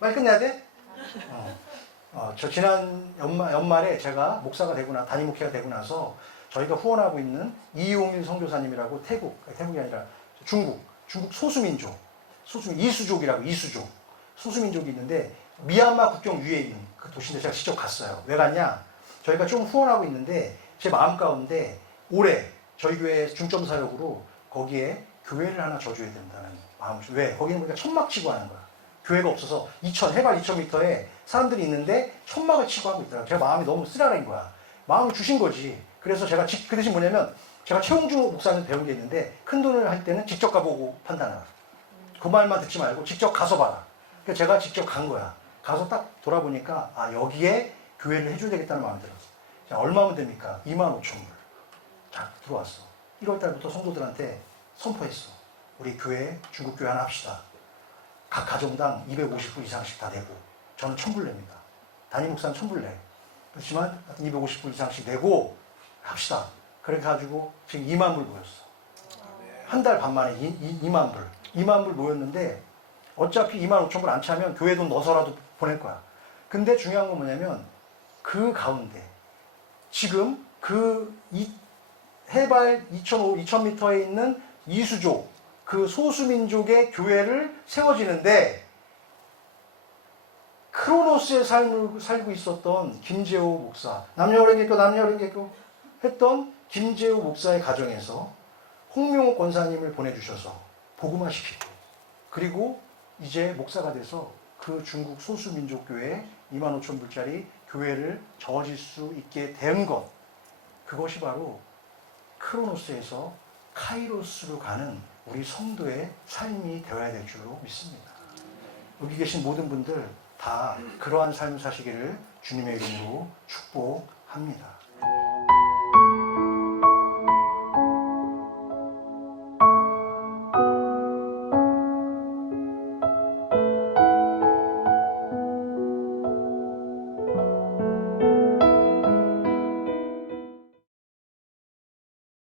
빨리 끝내야 돼? 저 지난 연말에 제가 목사가 되고 담임 목회가 되고 나서 저희가 후원하고 있는 이용일 선교사님이라고 태국이 아니라 중국 소수민족 이수족이라고 소수민족이 있는데 미얀마 국경 위에 있는 그 도시인데 제가 직접 갔어요. 왜 갔냐? 저희가 좀 후원하고 있는데 제 마음 가운데 올해 저희 교회 중점 사역으로 거기에 교회를 하나 져줘야 된다는 마음을. 왜? 거기는 우리가 천막 치고 하는 거야. 교회가 없어서 해발 2000m에 사람들이 있는데 천막을 치고 하고 있더라고요. 제가 마음이 너무 쓰라린 거야. 마음을 주신 거지. 그래서 제가 그 대신 뭐냐면 제가 최홍주 목사님 배운 게 있는데 큰 돈을 할 때는 직접 가보고 판단하라. 그 말만 듣지 말고 직접 가서 봐라. 그래서 제가 직접 간 거야. 가서 딱 돌아보니까 여기에 교회를 해줘야 되겠다는 마음이 들었어. 자, 얼마면 됩니까? 25,000불. 자, 들어왔어. 1월달부터 성도들한테 선포했어. 우리 교회 중국교회 하나 합시다. 각 가정당 250불 이상씩 다 내고 저는 1,000불 냅니다. 담임 목사는 1,000불 내. 그렇지만 250불 이상씩 내고 합시다. 그래가지고 지금 2만 불 모였어. 한 달 반 만에 2만 불. 2만 불 모였는데 어차피 25,000불 안 차면 교회 돈 넣어서라도 보낼 거야. 근데 중요한 건 뭐냐면 그 가운데 지금 해발 2000m에 있는 이수족, 그 소수민족의 교회를 세워지는데 크로노스의 삶을 살고 있었던 김재호 목사, 남녀어린개교 했던 김재호 목사의 가정에서 홍명옥 권사님을 보내주셔서 복음화시키고, 그리고 이제 목사가 돼서 그 중국 소수민족교회 25,000불짜리 교회를 저어질 수 있게 된 것, 그것이 바로 크로노스에서 카이로스로 가는 우리 성도의 삶이 되어야 될 줄로 믿습니다. 여기 계신 모든 분들 다 그러한 삶을 사시기를 주님의 이름으로 축복합니다.